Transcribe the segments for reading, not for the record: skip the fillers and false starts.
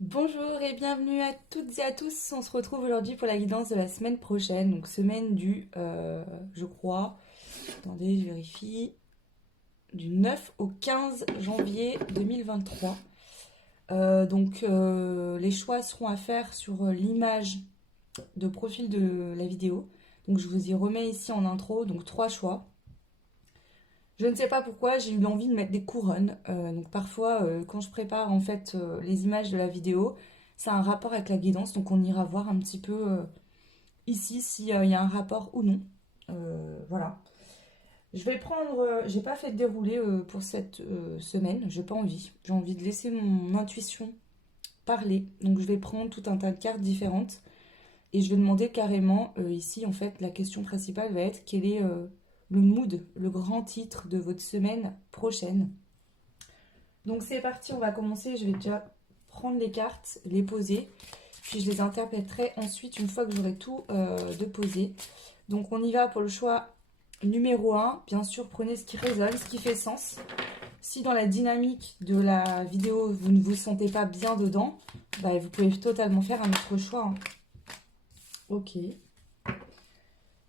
Bonjour et bienvenue à toutes et à tous. On se retrouve aujourd'hui pour la guidance de la semaine prochaine. Donc semaine je crois, attendez, je vérifie, du 9 au 15 janvier 2023. Les choix seront à faire sur l'image de profil de la vidéo. Donc je vous y remets ici en intro, donc trois choix. Je ne sais pas pourquoi, j'ai eu envie de mettre des couronnes. Donc parfois, quand je prépare en fait les images de la vidéo, ça a un rapport avec la guidance. Donc on ira voir un petit peu ici s'il y a un rapport ou non. Voilà. Je vais prendre. J'ai pas fait de déroulé pour cette semaine. J'ai pas envie. J'ai envie de laisser mon intuition parler. Donc je vais prendre tout un tas de cartes différentes et je vais demander carrément ici en fait la question principale va être quel est le mood, le grand titre de votre semaine prochaine. Donc c'est parti, on va commencer. Je vais déjà prendre les cartes, les poser, puis je les interpréterai ensuite une fois que j'aurai tout de posé. Donc on y va pour le choix numéro un. Bien sûr, prenez ce qui résonne, ce qui fait sens. Si dans la dynamique de la vidéo, vous ne vous sentez pas bien dedans, bah, vous pouvez totalement faire un autre choix, hein. Ok.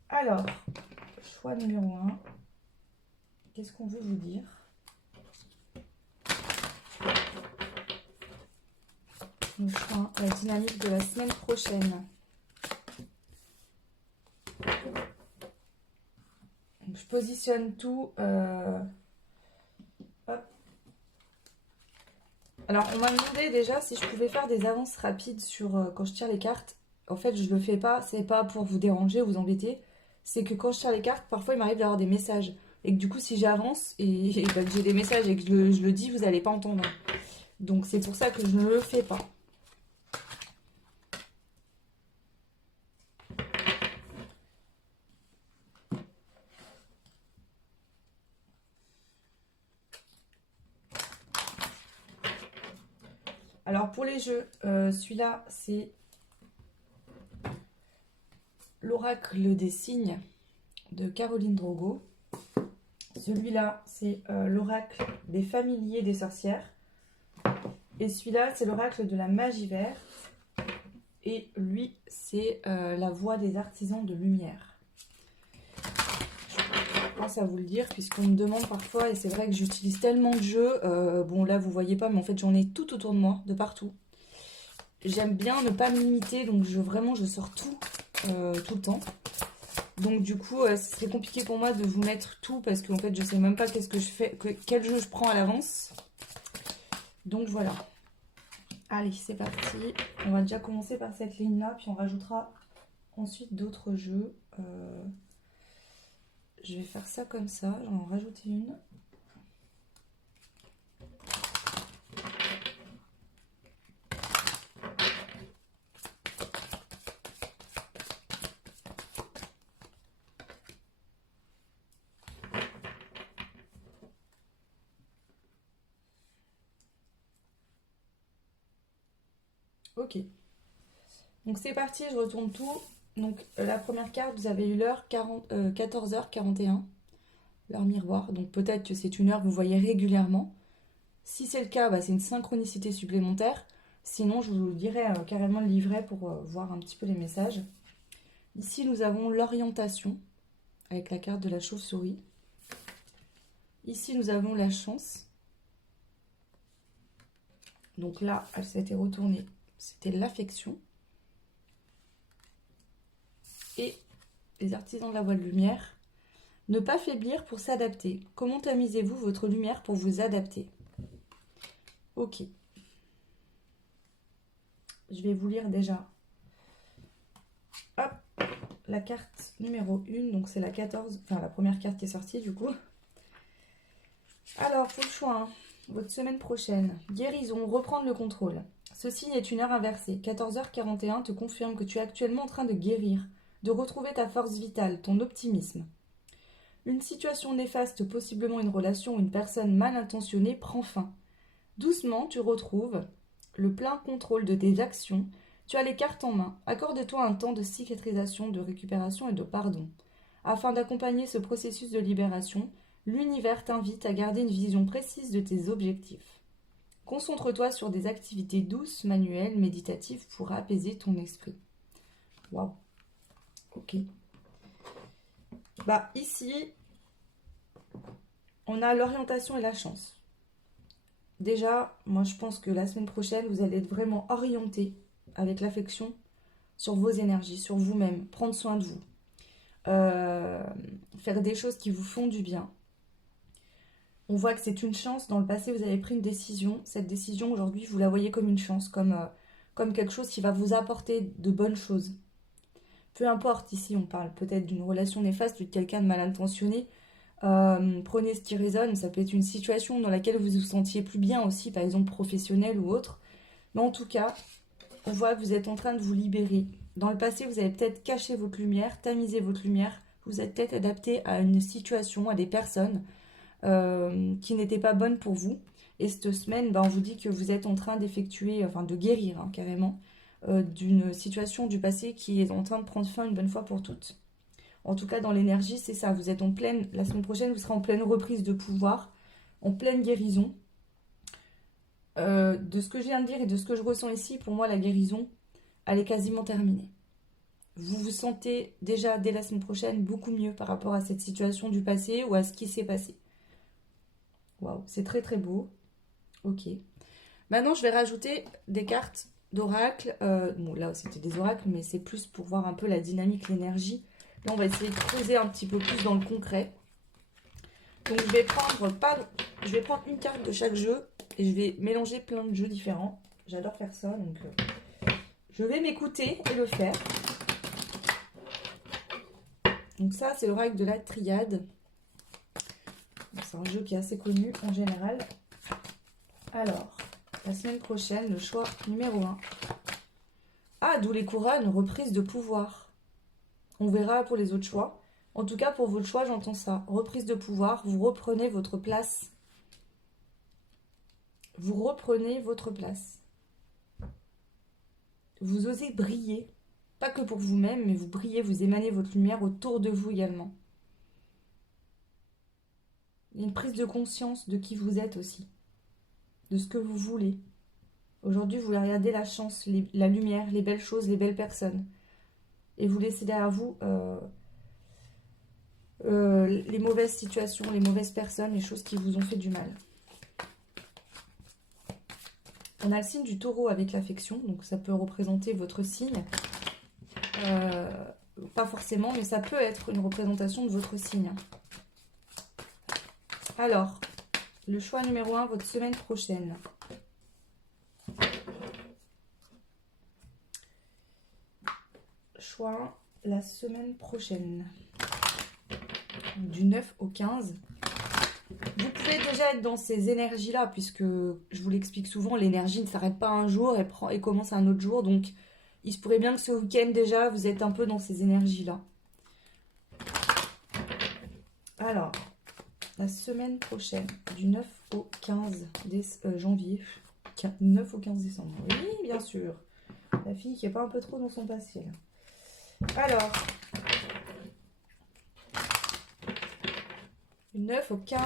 Alors, choix numéro un. Qu'est-ce qu'on veut vous dire? Le choix, la dynamique de la semaine prochaine. Donc, je positionne tout. Hop. Alors, on m'a demandé déjà si je pouvais faire des avances rapides sur quand je tire les cartes. En fait, je le fais pas. C'est pas pour vous déranger, vous embêter. C'est que quand je tire les cartes, parfois il m'arrive d'avoir des messages. Et que du coup, si j'avance et bah, que j'ai des messages et que je le dis, vous n'allez pas entendre. Donc, c'est pour ça que je ne le fais pas. Alors, pour les jeux, celui-là, c'est l'oracle des signes de Caroline Drogo. Celui-là, c'est l'oracle des familiers des sorcières. Et celui-là, c'est l'oracle de la magie verte. Et lui, c'est la voix des artisans de lumière. Je pense à vous le dire, puisqu'on me demande parfois, et c'est vrai que j'utilise tellement de jeux, bon là vous voyez pas, mais en fait j'en ai tout autour de moi, de partout. J'aime bien ne pas me limiter, donc vraiment je sors tout, tout le temps. Donc du coup, ce serait compliqué pour moi de vous mettre tout, parce qu'en fait je sais même pas qu'est-ce que je fais, quel jeu je prends à l'avance. Donc voilà. Allez, c'est parti. On va déjà commencer par cette ligne-là, puis on rajoutera ensuite d'autres jeux. Je vais faire ça comme ça, j'en vais en rajouter une. Ok. Donc c'est parti, je retourne tout. Donc la première carte, vous avez eu l'heure 14h41, l'heure miroir. Donc peut-être que c'est une heure que vous voyez régulièrement. Si c'est le cas, bah, c'est une synchronicité supplémentaire. Sinon, je vous dirai carrément le livret pour voir un petit peu les messages. Ici, nous avons l'orientation avec la carte de la chauve-souris. Ici, nous avons la chance. Donc là, elle s'est été retournée. C'était l'affection. Et les artisans de la voie de lumière. Ne pas faiblir pour s'adapter. Comment tamisez-vous votre lumière pour vous adapter? Ok. Je vais vous lire déjà. Hop, la carte numéro 1, donc c'est la 14, enfin la première carte qui est sortie du coup. Alors, pour le choix, hein, votre semaine prochaine, guérison, reprendre le contrôle. Ce signe est une heure inversée. 14h41 te confirme que tu es actuellement en train de guérir, de retrouver ta force vitale, ton optimisme. Une situation néfaste, possiblement une relation ou une personne mal intentionnée, prend fin. Doucement, tu retrouves le plein contrôle de tes actions. Tu as les cartes en main. Accorde-toi un temps de cicatrisation, de récupération et de pardon. Afin d'accompagner ce processus de libération, l'univers t'invite à garder une vision précise de tes objectifs. Concentre-toi sur des activités douces, manuelles, méditatives pour apaiser ton esprit. Waouh. Ok. Bah, ici, on a l'orientation et la chance. Déjà, moi je pense que la semaine prochaine, vous allez être vraiment orienté avec l'affection sur vos énergies, sur vous-même, prendre soin de vous, euh, faire des choses qui vous font du bien. On voit que c'est une chance. Dans le passé, vous avez pris une décision. Cette décision, aujourd'hui, vous la voyez comme une chance, comme quelque chose qui va vous apporter de bonnes choses. Peu importe, ici, on parle peut-être d'une relation néfaste ou de quelqu'un de mal intentionné. Prenez ce qui résonne. Ça peut être une situation dans laquelle vous vous sentiez plus bien aussi, par exemple professionnelle ou autre. Mais en tout cas, on voit que vous êtes en train de vous libérer. Dans le passé, vous avez peut-être caché votre lumière, tamisé votre lumière. Vous êtes peut-être adapté à une situation, à des personnes qui n'étaient pas bonnes pour vous. Et cette semaine, on vous dit que vous êtes en train d'effectuer, enfin de guérir carrément, d'une situation du passé qui est en train de prendre fin une bonne fois pour toutes. En tout cas, dans l'énergie, c'est ça. Vous êtes en pleine, la semaine prochaine, vous serez en pleine reprise de pouvoir, en pleine guérison. De ce que je viens de dire et de ce que je ressens ici, pour moi, la guérison, elle est quasiment terminée. Vous vous sentez déjà, dès la semaine prochaine, beaucoup mieux par rapport à cette situation du passé ou à ce qui s'est passé. Waouh, c'est très très beau. Ok. Maintenant, je vais rajouter des cartes d'oracle. Bon, là, c'était des oracles, mais c'est plus pour voir un peu la dynamique, l'énergie. Là, on va essayer de creuser un petit peu plus dans le concret. Donc, je vais prendre une carte de chaque jeu et je vais mélanger plein de jeux différents. J'adore faire ça, donc je vais m'écouter et le faire. Donc ça, c'est l'oracle de la triade. C'est un jeu qui est assez connu en général. Alors, la semaine prochaine, le choix numéro 1. Ah, d'où les couronnes, reprise de pouvoir. On verra pour les autres choix. En tout cas, pour votre choix, j'entends ça. Reprise de pouvoir, vous reprenez votre place. Vous reprenez votre place. Vous osez briller. Pas que pour vous-même, mais vous brillez, vous émanez votre lumière autour de vous également. Une prise de conscience de qui vous êtes aussi. De ce que vous voulez. Aujourd'hui, vous voulez regarder la chance, la lumière, les belles choses, les belles personnes. Et vous laissez derrière vous les mauvaises situations, les mauvaises personnes, les choses qui vous ont fait du mal. On a le signe du taureau avec l'affection, donc ça peut représenter votre signe. Pas forcément, mais ça peut être une représentation de votre signe. Alors, le choix numéro 1, votre semaine prochaine. Choix la semaine prochaine. Du 9 au 15. Vous pouvez déjà être dans ces énergies-là, puisque je vous l'explique souvent, l'énergie ne s'arrête pas un jour et commence un autre jour. Donc, il se pourrait bien que ce week-end déjà, vous êtes un peu dans ces énergies-là. Alors, la semaine prochaine, du 9 au 15 janvier. 9 au 15 décembre. Oui, bien sûr. La fille qui n'est pas un peu trop dans son passé, là. Alors, du 9 au 15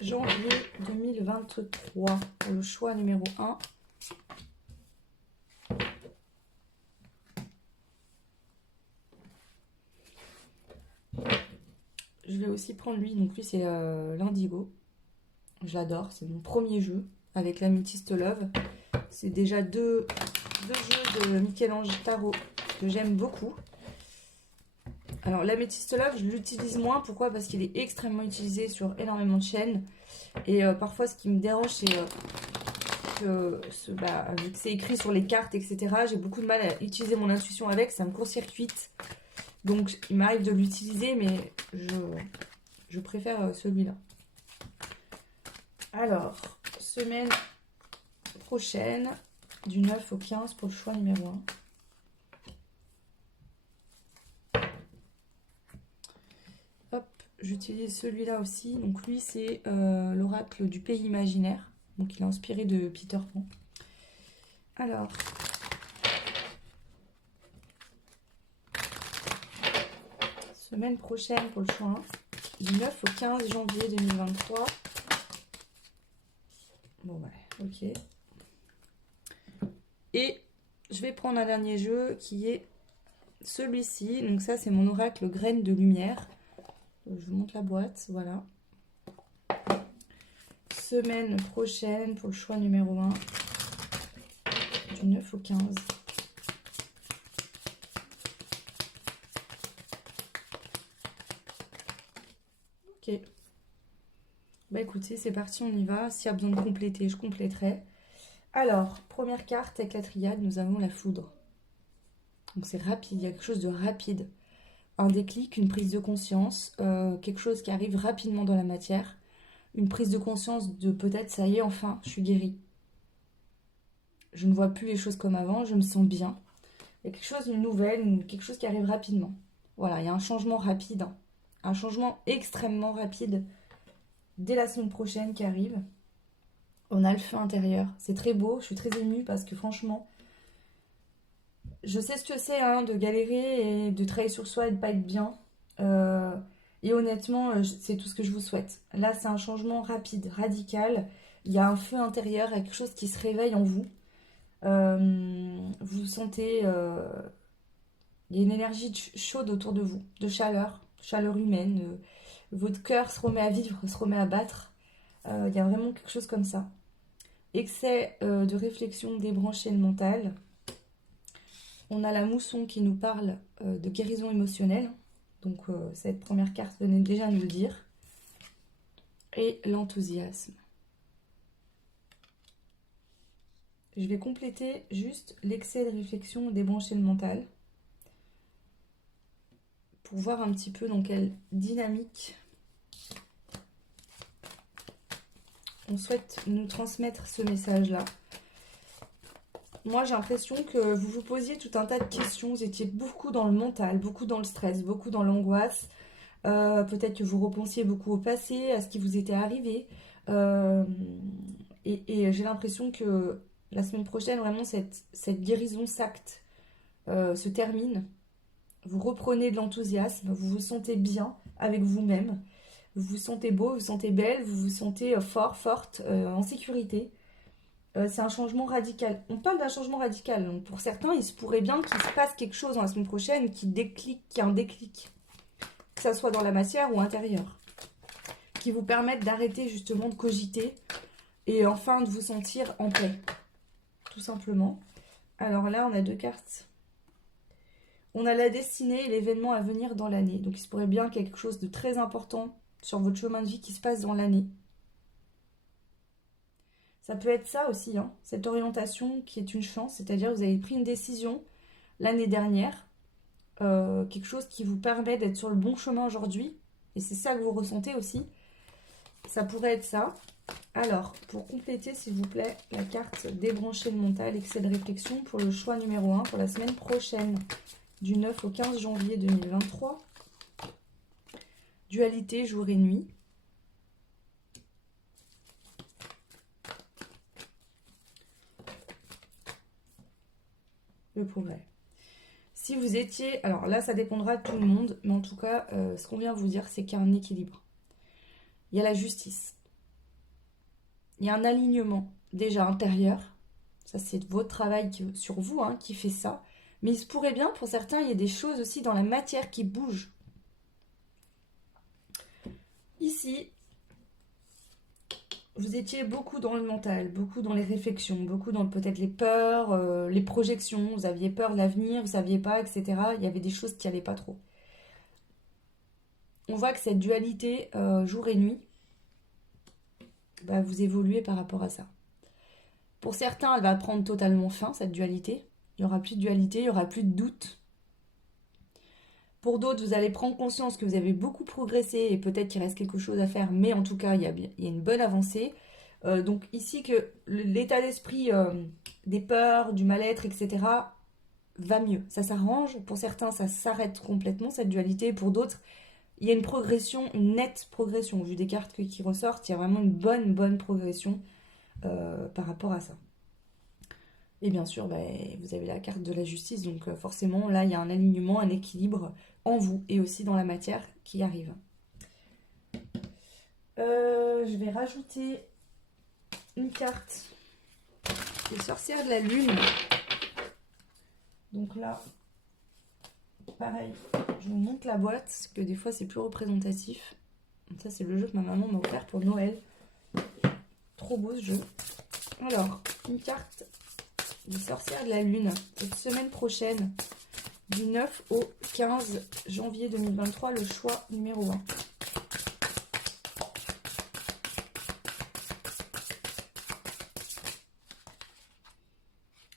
janvier 2023 pour le choix numéro 1. Je vais aussi prendre lui, donc lui c'est l'Indigo. Je l'adore, c'est mon premier jeu avec l'Amethyst Love. C'est déjà deux jeux de Michel-Ange Tarot que j'aime beaucoup. Alors l'Amethyst Love, je l'utilise moins. Pourquoi? Parce qu'il est extrêmement utilisé sur énormément de chaînes. Et parfois ce qui me dérange, c'est que vu que c'est écrit sur les cartes, etc., j'ai beaucoup de mal à utiliser mon intuition avec. Ça me court-circuite. Donc il m'arrive de l'utiliser, mais je préfère celui-là. Alors, semaine prochaine, du 9 au 15 pour le choix numéro 1. Hop, j'utilise celui-là aussi. Donc lui, c'est l'oracle du pays imaginaire. Donc il est inspiré de Peter Pan. Alors, semaine prochaine pour le choix 1, du 9 au 15 janvier 2023. Bon, ouais, ok. Et je vais prendre un dernier jeu qui est celui-ci. Donc ça, c'est mon oracle Graines de Lumière. Je vous montre la boîte, voilà. Semaine prochaine pour le choix numéro 1, du 9 au 15. Ok. Bah écoutez, c'est parti, on y va. S'il y a besoin de compléter, je compléterai. Alors, première carte avec la triade, nous avons la foudre. Donc c'est rapide, il y a quelque chose de rapide. Un déclic, une prise de conscience, quelque chose qui arrive rapidement dans la matière. Une prise de conscience de peut-être, ça y est, enfin, je suis guérie. Je ne vois plus les choses comme avant, je me sens bien. Il y a quelque chose, une nouvelle, quelque chose qui arrive rapidement. Voilà, il y a un changement rapide, hein. Un changement extrêmement rapide dès la semaine prochaine qui arrive. On a le feu intérieur. C'est très beau, je suis très émue parce que franchement, je sais ce que c'est hein, de galérer et de travailler sur soi et de pas être bien. Et honnêtement, c'est tout ce que je vous souhaite. Là, c'est un changement rapide, radical. Il y a un feu intérieur, il y a quelque chose qui se réveille en vous. Vous sentez... il y a une énergie chaude autour de vous, de chaleur humaine. Votre cœur se remet à vivre, se remet à battre. Il y a vraiment quelque chose comme ça. Excès de réflexion débranché le mental. On a la mousson qui nous parle de guérison émotionnelle. Donc cette première carte venait déjà nous le dire. Et l'enthousiasme. Je vais compléter juste l'excès de réflexion débranché le mental. Pour voir un petit peu dans quelle dynamique on souhaite nous transmettre ce message-là. Moi, j'ai l'impression que vous vous posiez tout un tas de questions. Vous étiez beaucoup dans le mental, beaucoup dans le stress, beaucoup dans l'angoisse. Peut-être que vous repensiez beaucoup au passé, à ce qui vous était arrivé. Et j'ai l'impression que la semaine prochaine, vraiment, cette guérison s'acte, se termine. Vous reprenez de l'enthousiasme, vous vous sentez bien avec vous-même. Vous vous sentez beau, vous vous sentez belle, vous vous sentez fort, forte, en sécurité. C'est un changement radical. On parle d'un changement radical. Donc pour certains, il se pourrait bien qu'il se passe quelque chose dans la semaine prochaine qui déclic, qui a un déclic. Que ça soit dans la matière ou intérieure. Qui vous permette d'arrêter justement de cogiter et enfin de vous sentir en paix. Tout simplement. Alors là, on a deux cartes. On a la destinée et l'événement à venir dans l'année. Donc il se pourrait bien qu'il y ait quelque chose de très important sur votre chemin de vie qui se passe dans l'année. Ça peut être ça aussi, hein, cette orientation qui est une chance, c'est-à-dire vous avez pris une décision l'année dernière, quelque chose qui vous permet d'être sur le bon chemin aujourd'hui, et c'est ça que vous ressentez aussi. Ça pourrait être ça. Alors, pour compléter, s'il vous plaît, la carte débrancher le mental, excès de réflexion pour le choix numéro 1 pour la semaine prochaine, du 9 au 15 janvier 2023. Dualité jour et nuit. Le progrès. Si vous étiez... Alors là, ça dépendra de tout le monde, mais en tout cas, ce qu'on vient vous dire, c'est qu'il y a un équilibre. Il y a la justice. Il y a un alignement déjà intérieur. Ça, c'est votre travail sur vous hein, qui fait ça. Mais il se pourrait bien, pour certains, il y a des choses aussi dans la matière qui bougent. Ici, vous étiez beaucoup dans le mental, beaucoup dans les réflexions, beaucoup dans peut-être les peurs, les projections. Vous aviez peur de l'avenir, vous ne saviez pas, etc. Il y avait des choses qui n'allaient pas trop. On voit que cette dualité jour et nuit, bah, vous évoluez par rapport à ça. Pour certains, elle va prendre totalement fin, cette dualité. Il n'y aura plus de dualité, il n'y aura plus de doute. Pour d'autres, vous allez prendre conscience que vous avez beaucoup progressé et peut-être qu'il reste quelque chose à faire, mais en tout cas, il y a une bonne avancée. Donc ici, que l'état d'esprit des peurs, du mal-être, etc., va mieux. Ça s'arrange. Pour certains, ça s'arrête complètement, cette dualité. Pour d'autres, il y a une progression, une nette progression. Vu des cartes qui ressortent, il y a vraiment une bonne progression par rapport à ça. Et bien sûr, vous avez la carte de la justice, donc forcément, là, il y a un alignement, un équilibre en vous et aussi dans la matière qui arrive. Je vais rajouter une carte des sorcières de la lune Donc là, pareil, je vous montre la boîte, parce que des fois c'est plus représentatif. Donc ça c'est le jeu que ma maman m'a offert pour Noël. Trop beau ce jeu. Alors, une carte des sorcières de la lune, cette semaine prochaine, du 9 au 15 janvier 2023, le choix numéro 1.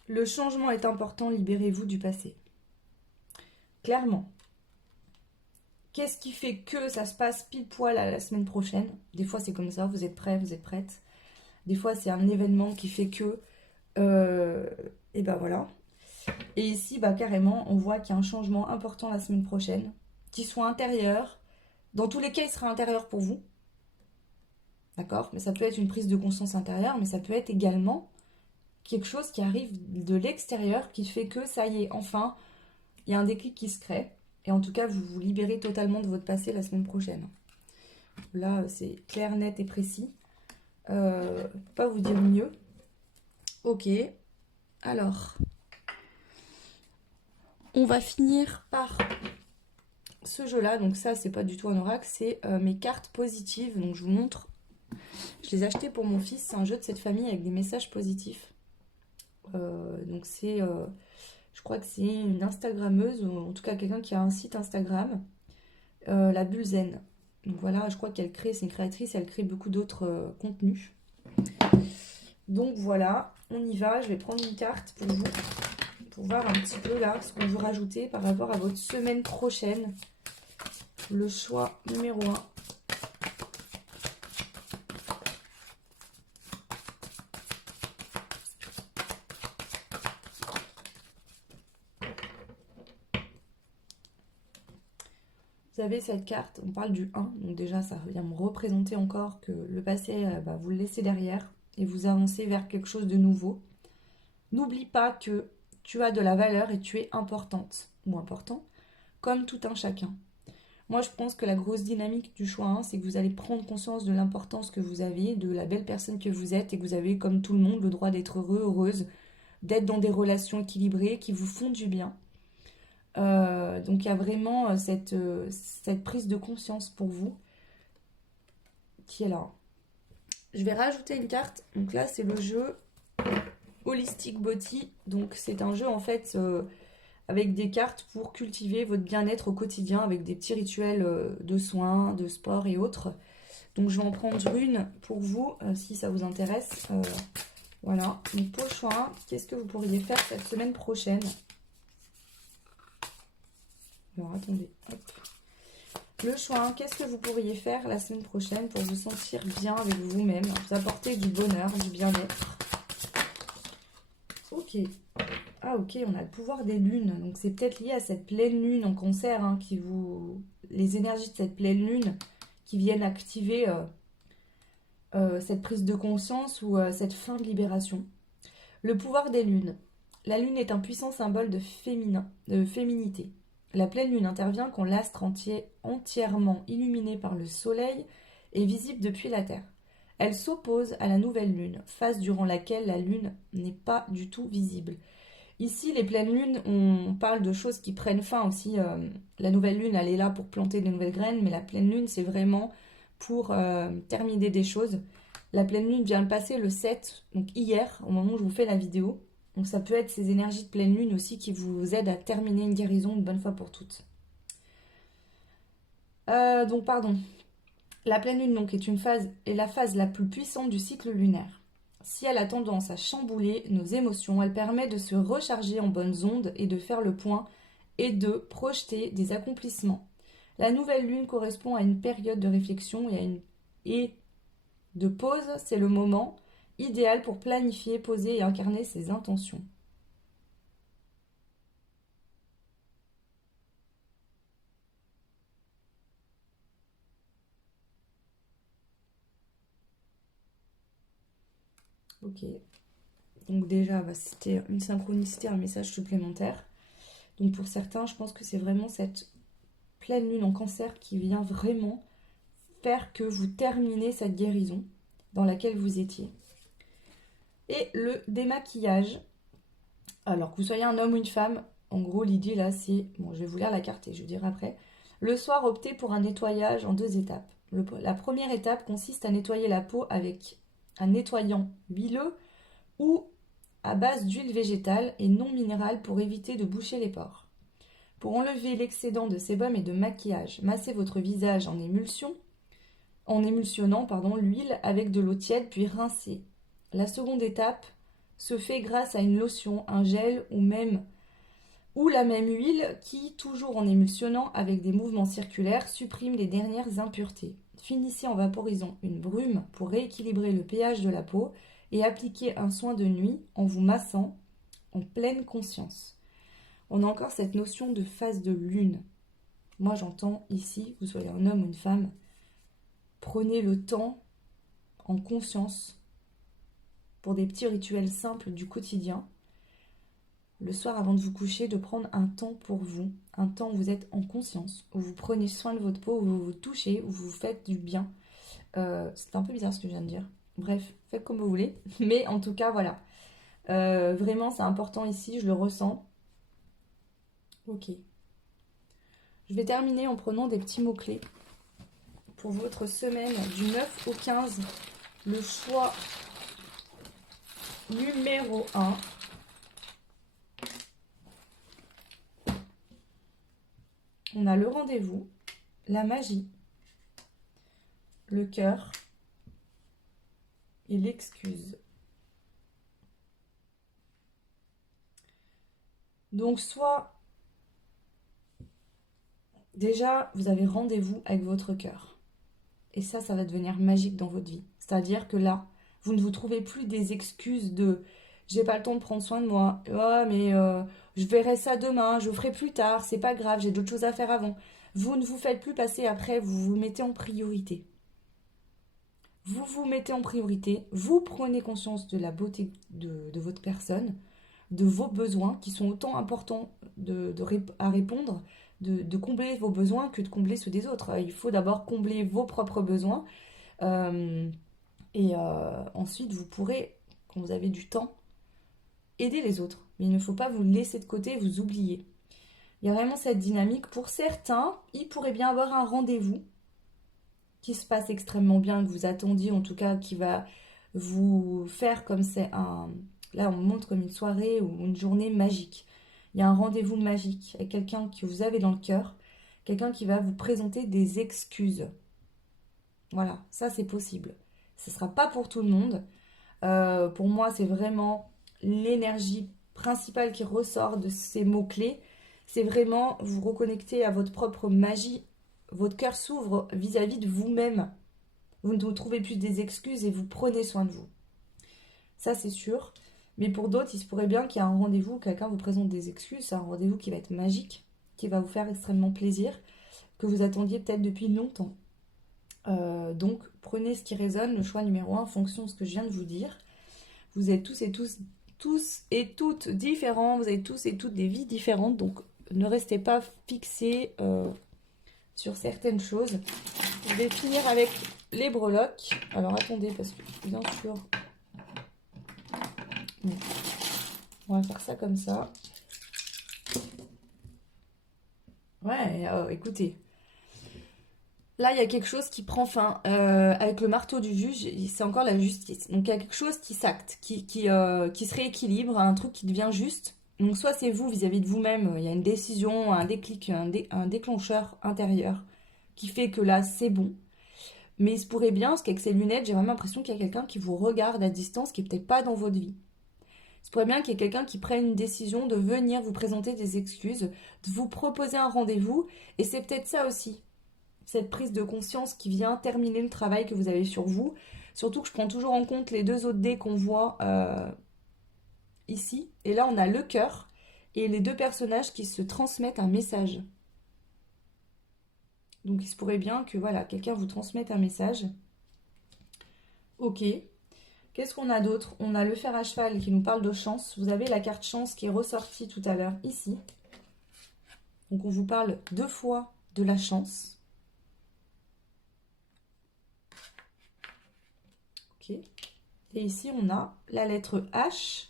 Le changement est important, libérez-vous du passé. Clairement. Qu'est-ce qui fait que ça se passe pile poil à la semaine prochaine? Des fois c'est comme ça, vous êtes prêts, vous êtes prêtes. Des fois c'est un événement qui fait que... et ben voilà. Et ici, bah carrément, on voit qu'il y a un changement important la semaine prochaine, qui soit intérieur. Dans tous les cas, il sera intérieur pour vous. D'accord? Mais ça peut être une prise de conscience intérieure, mais ça peut être également quelque chose qui arrive de l'extérieur, qui fait que ça y est, enfin, il y a un déclic qui se crée. Et en tout cas, vous vous libérez totalement de votre passé la semaine prochaine. Là, c'est clair, net et précis. Pas vous dire mieux. Ok. Alors, on va finir par ce jeu-là. Donc ça, c'est pas du tout un oracle, c'est mes cartes positives. Donc je vous montre. Je les ai achetées pour mon fils. C'est un jeu de cette famille avec des messages positifs. Donc c'est... je crois que c'est une Instagrammeuse, ou en tout cas quelqu'un qui a un site Instagram, la Bulle Zen. Donc voilà, je crois qu'elle crée, c'est une créatrice, elle crée beaucoup d'autres contenus. Donc voilà, on y va. Je vais prendre une carte pour vous, pour voir un petit peu là ce qu'on veut rajouter par rapport à votre semaine prochaine. Le choix numéro 1. Vous avez cette carte, on parle du 1, donc déjà ça vient me représenter encore que le passé, vous le laissez derrière et vous avancez vers quelque chose de nouveau. N'oublie pas que tu as de la valeur et tu es importante ou important, comme tout un chacun. Moi je pense que la grosse dynamique du choix 1, c'est que vous allez prendre conscience de l'importance que vous avez, de la belle personne que vous êtes et que vous avez, comme tout le monde, le droit d'être heureux, heureuse, d'être dans des relations équilibrées qui vous font du bien. Donc il y a vraiment cette prise de conscience pour vous qui est là. Je vais rajouter une carte. Donc là c'est le jeu Holistic Body. Donc c'est un jeu en fait avec des cartes pour cultiver votre bien-être au quotidien avec des petits rituels de soins, de sport et autres. Donc je vais en prendre une pour vous si ça vous intéresse. Voilà. Donc pour le choix, qu'est-ce que vous pourriez faire cette semaine prochaine? Alors attendez, hop. Le choix, qu'est-ce que vous pourriez faire la semaine prochaine pour vous sentir bien avec vous-même, vous apporter du bonheur, du bien-être? Ok. Ah ok, on a le pouvoir des lunes, donc c'est peut-être lié à cette pleine lune en Cancer, hein, les énergies de cette pleine lune qui viennent activer cette prise de conscience ou cette fin de libération. Le pouvoir des lunes. La lune est un puissant symbole de féminité. La pleine lune intervient quand l'astre entièrement illuminé par le soleil est visible depuis la Terre. Elle s'oppose à la nouvelle lune, phase durant laquelle la lune n'est pas du tout visible. Ici, les pleines lunes, on parle de choses qui prennent fin aussi. La nouvelle lune, elle est là pour planter de nouvelles graines, mais la pleine lune, c'est vraiment pour terminer des choses. La pleine lune vient de passer le 7, donc hier, au moment où je vous fais la vidéo. Donc ça peut être ces énergies de pleine lune aussi qui vous aident à terminer une guérison une bonne fois pour toutes. Donc pardon. La pleine lune donc est la phase la plus puissante du cycle lunaire. Si elle a tendance à chambouler nos émotions, elle permet de se recharger en bonnes ondes et de faire le point et de projeter des accomplissements. La nouvelle lune correspond à une période de réflexion et de pause, c'est le moment idéal pour planifier, poser et incarner ses intentions. Ok, donc déjà, c'était une synchronicité, un message supplémentaire. Donc pour certains, je pense que c'est vraiment cette pleine lune en Cancer qui vient vraiment faire que vous terminez cette guérison dans laquelle vous étiez. Et le démaquillage, alors que vous soyez un homme ou une femme, En gros, l'idée là, c'est... Bon, je vais vous lire la carte et je vous dirai après. Le soir, optez pour un nettoyage en 2 étapes. La première étape consiste à nettoyer la peau avec un nettoyant huileux ou à base d'huile végétale et non minérale pour éviter de boucher les pores. Pour enlever l'excédent de sébum et de maquillage, massez votre visage en émulsionnant l'huile avec de l'eau tiède puis rincez. La seconde étape se fait grâce à une lotion, un gel ou la même huile qui, toujours en émulsionnant avec des mouvements circulaires, supprime les dernières impuretés. Finissez en vaporisant une brume pour rééquilibrer le pH de la peau et appliquez un soin de nuit en vous massant en pleine conscience. On a encore cette notion de phase de lune. Moi j'entends ici, vous soyez un homme ou une femme, prenez le temps en conscience pour des petits rituels simples du quotidien. Le soir avant de vous coucher, de prendre un temps pour vous, un temps où vous êtes en conscience, où vous prenez soin de votre peau, où vous vous touchez, où vous vous faites du bien. C'est un peu bizarre ce que je viens de dire. Bref, faites comme vous voulez. Mais en tout cas, voilà. Vraiment, c'est important ici, je le ressens. Ok. Je vais terminer en prenant des petits mots-clés pour votre semaine du 9 au 15. Le choix numéro 1. On a le rendez-vous, la magie, le cœur et l'excuse. Donc soit, déjà, vous avez rendez-vous avec votre cœur. Et ça va devenir magique dans votre vie. C'est-à-dire que là, vous ne vous trouvez plus des excuses de j'ai pas le temps de prendre soin de moi. Oh, mais je verrai ça demain, je ferai plus tard, c'est pas grave, j'ai d'autres choses à faire avant. Vous ne vous faites plus passer après, vous vous mettez en priorité. Vous vous mettez en priorité, vous prenez conscience de la beauté de votre personne, de vos besoins qui sont autant importants à répondre, de combler vos besoins que de combler ceux des autres. Il faut d'abord combler vos propres besoins et ensuite vous pourrez, quand vous avez du temps, aider les autres. Mais il ne faut pas vous laisser de côté et vous oublier. Il y a vraiment cette dynamique. Pour certains, il pourrait bien avoir un rendez-vous qui se passe extrêmement bien, que vous attendiez, en tout cas, qui va vous faire comme c'est un... Là, on montre comme une soirée ou une journée magique. Il y a un rendez-vous magique avec quelqu'un que vous avez dans le cœur, quelqu'un qui va vous présenter des excuses. Voilà, ça c'est possible. Ce ne sera pas pour tout le monde. Pour moi, c'est vraiment l'énergie principale qui ressort de ces mots-clés. C'est vraiment vous reconnecter à votre propre magie. Votre cœur s'ouvre vis-à-vis de vous-même. Vous ne vous trouvez plus des excuses et vous prenez soin de vous. Ça, c'est sûr. Mais pour d'autres, il se pourrait bien qu'il y ait un rendez-vous, quelqu'un vous présente des excuses. C'est un rendez-vous qui va être magique, qui va vous faire extrêmement plaisir, que vous attendiez peut-être depuis longtemps. Donc, prenez ce qui résonne, le choix numéro 1, en fonction de ce que je viens de vous dire. Vous êtes tous et toutes différents, vous avez tous et toutes des vies différentes, donc ne restez pas fixés sur certaines choses. Je vais finir avec les breloques. Alors attendez, parce que bien sûr, bon, on va faire ça comme ça. Ouais, écoutez. Là, il y a quelque chose qui prend fin. Avec le marteau du juge, c'est encore la justice. Donc, il y a quelque chose qui s'acte, qui se rééquilibre, un truc qui devient juste. Donc, soit c'est vous vis-à-vis de vous-même, il y a une décision, un déclic, un déclencheur intérieur qui fait que là, c'est bon. Mais il se pourrait bien, parce qu'avec ces lunettes, j'ai vraiment l'impression qu'il y a quelqu'un qui vous regarde à distance, qui n'est peut-être pas dans votre vie. Il se pourrait bien qu'il y ait quelqu'un qui prenne une décision de venir vous présenter des excuses, de vous proposer un rendez-vous. Et c'est peut-être ça aussi, cette prise de conscience qui vient terminer le travail que vous avez sur vous. Surtout que je prends toujours en compte les 2 autres dés qu'on voit ici. Et là, on a le cœur et les 2 personnages qui se transmettent un message. Donc, il se pourrait bien que voilà, quelqu'un vous transmette un message. Ok. Qu'est-ce qu'on a d'autre? On a le fer à cheval qui nous parle de chance. Vous avez la carte chance qui est ressortie tout à l'heure ici. Donc, on vous parle 2 fois de la chance. Ok. Et ici, on a la lettre H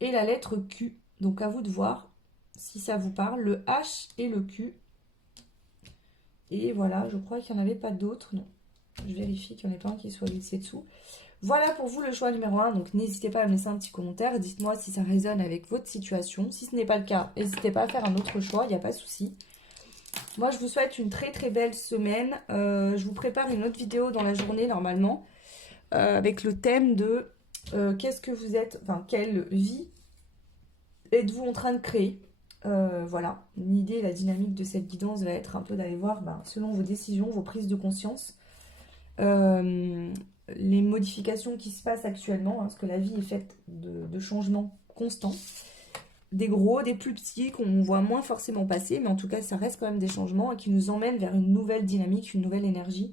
et la lettre Q. Donc, à vous de voir si ça vous parle, le H et le Q. Et voilà, je crois qu'il n'y en avait pas d'autres. Non, je vérifie qu'il n'y en ait pas un qui soit glissé dessous. Voilà pour vous le choix numéro 1. Donc n'hésitez pas à me laisser un petit commentaire. Dites-moi si ça résonne avec votre situation. Si ce n'est pas le cas, n'hésitez pas à faire un autre choix. Il n'y a pas de souci. Moi, je vous souhaite une très très belle semaine. Je vous prépare une autre vidéo dans la journée normalement. Avec le thème de qu'est-ce que vous êtes, enfin quelle vie êtes-vous en train de créer. Voilà, l'idée, la dynamique de cette guidance va être un peu d'aller voir selon vos décisions, vos prises de conscience, les modifications qui se passent actuellement, parce que la vie est faite de changements constants, des gros, des plus petits qu'on voit moins forcément passer, mais en tout cas ça reste quand même des changements et qui nous emmènent vers une nouvelle dynamique, une nouvelle énergie.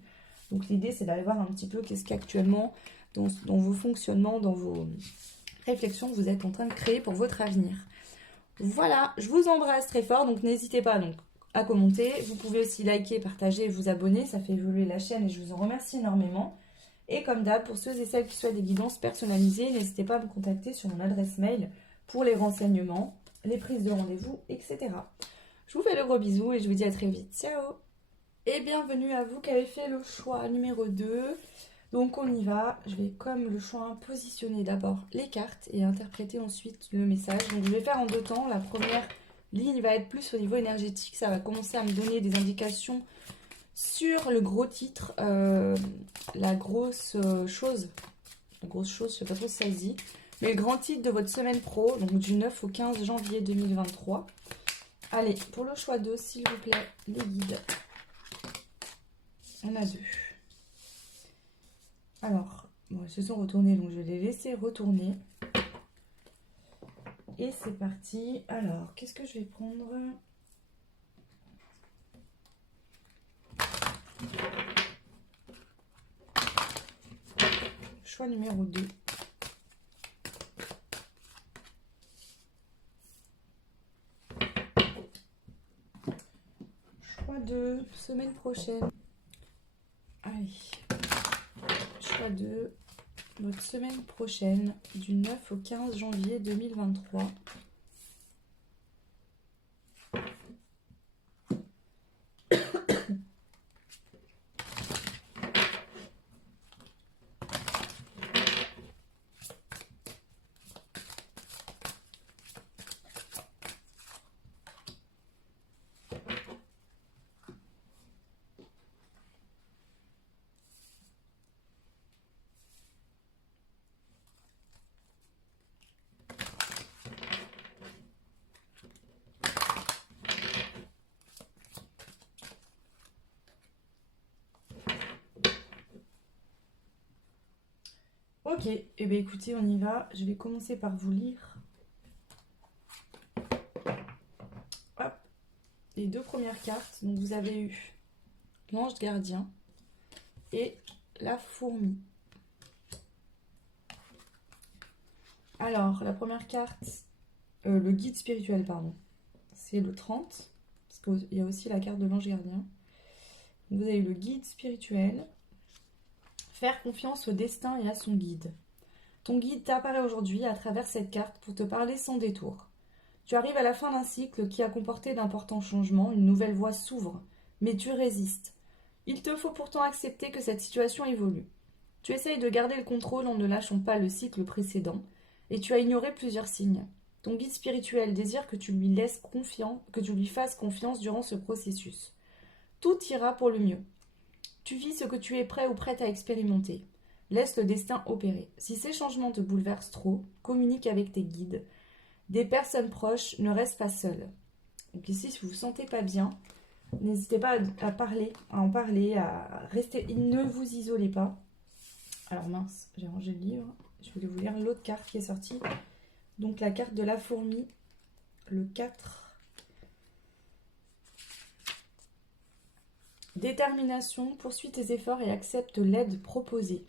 Donc l'idée c'est d'aller voir un petit peu qu'est-ce qu'actuellement dans vos fonctionnements, dans vos réflexions vous êtes en train de créer pour votre avenir. Voilà, je vous embrasse très fort, donc n'hésitez pas à commenter. Vous pouvez aussi liker, partager et vous abonner, ça fait évoluer la chaîne et je vous en remercie énormément. Et comme d'hab, pour ceux et celles qui souhaitent des guidances personnalisées, n'hésitez pas à me contacter sur mon adresse mail pour les renseignements, les prises de rendez-vous, etc. Je vous fais de gros bisous et je vous dis à très vite. Ciao! Et bienvenue à vous qui avez fait le choix numéro 2. Donc on y va, je vais comme le choix positionner d'abord les cartes et interpréter ensuite le message. Donc je vais faire en deux temps. La première ligne va être plus au niveau énergétique, ça va commencer à me donner des indications sur le gros titre, la grosse chose, je sais pas trop si ça se dit, mais le grand titre de votre semaine pro, donc du 9 au 15 janvier 2023. Allez, pour le choix 2, s'il vous plaît, les guides. On a deux. Alors, bon, ils se sont retournés, donc je vais les laisser retourner. Et c'est parti. Alors, qu'est-ce que je vais prendre? Choix numéro 2. Choix 2, semaine prochaine. Allez. Choix 2, votre semaine prochaine, du 9 au 15 janvier 2023. Ok, et bien écoutez, on y va. Je vais commencer par vous lire. Hop, les deux premières cartes. Donc vous avez eu l'ange gardien et la fourmi. Alors, la première carte, le guide spirituel, pardon, c'est le 30, parce qu'il y a aussi la carte de l'ange gardien. Vous avez le guide spirituel. Faire confiance au destin et à son guide. Ton guide t'apparaît aujourd'hui à travers cette carte pour te parler sans détour. Tu arrives à la fin d'un cycle qui a comporté d'importants changements, une nouvelle voie s'ouvre, mais tu résistes. Il te faut pourtant accepter que cette situation évolue. Tu essayes de garder le contrôle en ne lâchant pas le cycle précédent, et tu as ignoré plusieurs signes. Ton guide spirituel désire que tu lui fasses confiance durant ce processus. Tout ira pour le mieux. Tu vis ce que tu es prêt ou prête à expérimenter. Laisse le destin opérer. Si ces changements te bouleversent trop, communique avec tes guides. Des personnes proches, ne reste pas seul. Donc ici, si vous ne vous sentez pas bien, n'hésitez pas à en parler, à rester. Ne vous isolez pas. Alors mince, j'ai rangé le livre. Je vais vous lire l'autre carte qui est sortie. Donc la carte de la fourmi, le 4. Détermination, poursuis tes efforts et accepte l'aide proposée.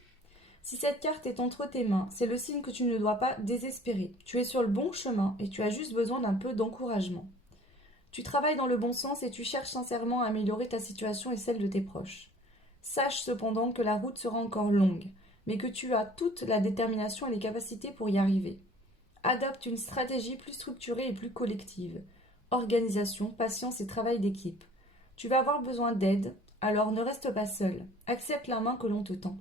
Si cette carte est entre tes mains, c'est le signe que tu ne dois pas désespérer. Tu es sur le bon chemin et tu as juste besoin d'un peu d'encouragement. Tu travailles dans le bon sens et tu cherches sincèrement à améliorer ta situation et celle de tes proches. Sache cependant que la route sera encore longue, mais que tu as toute la détermination et les capacités pour y arriver. Adopte une stratégie plus structurée et plus collective. organisation, patience et travail d'équipe. Tu vas avoir besoin d'aide, alors ne reste pas seul. Accepte la main que l'on te tend.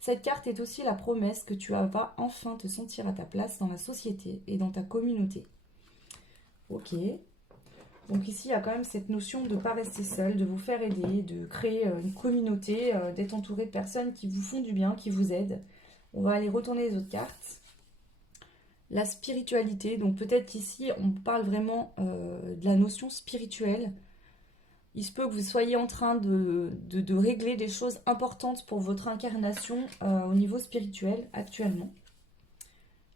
Cette carte est aussi la promesse que tu vas enfin te sentir à ta place dans la société et dans ta communauté. Ok. Donc ici, il y a quand même cette notion de ne pas rester seul, de vous faire aider, de créer une communauté, d'être entouré de personnes qui vous font du bien, qui vous aident. On va aller retourner les autres cartes. La spiritualité, donc peut-être qu'ici, on parle vraiment de la notion spirituelle. Il se peut que vous soyez en train de régler des choses importantes pour votre incarnation au niveau spirituel actuellement.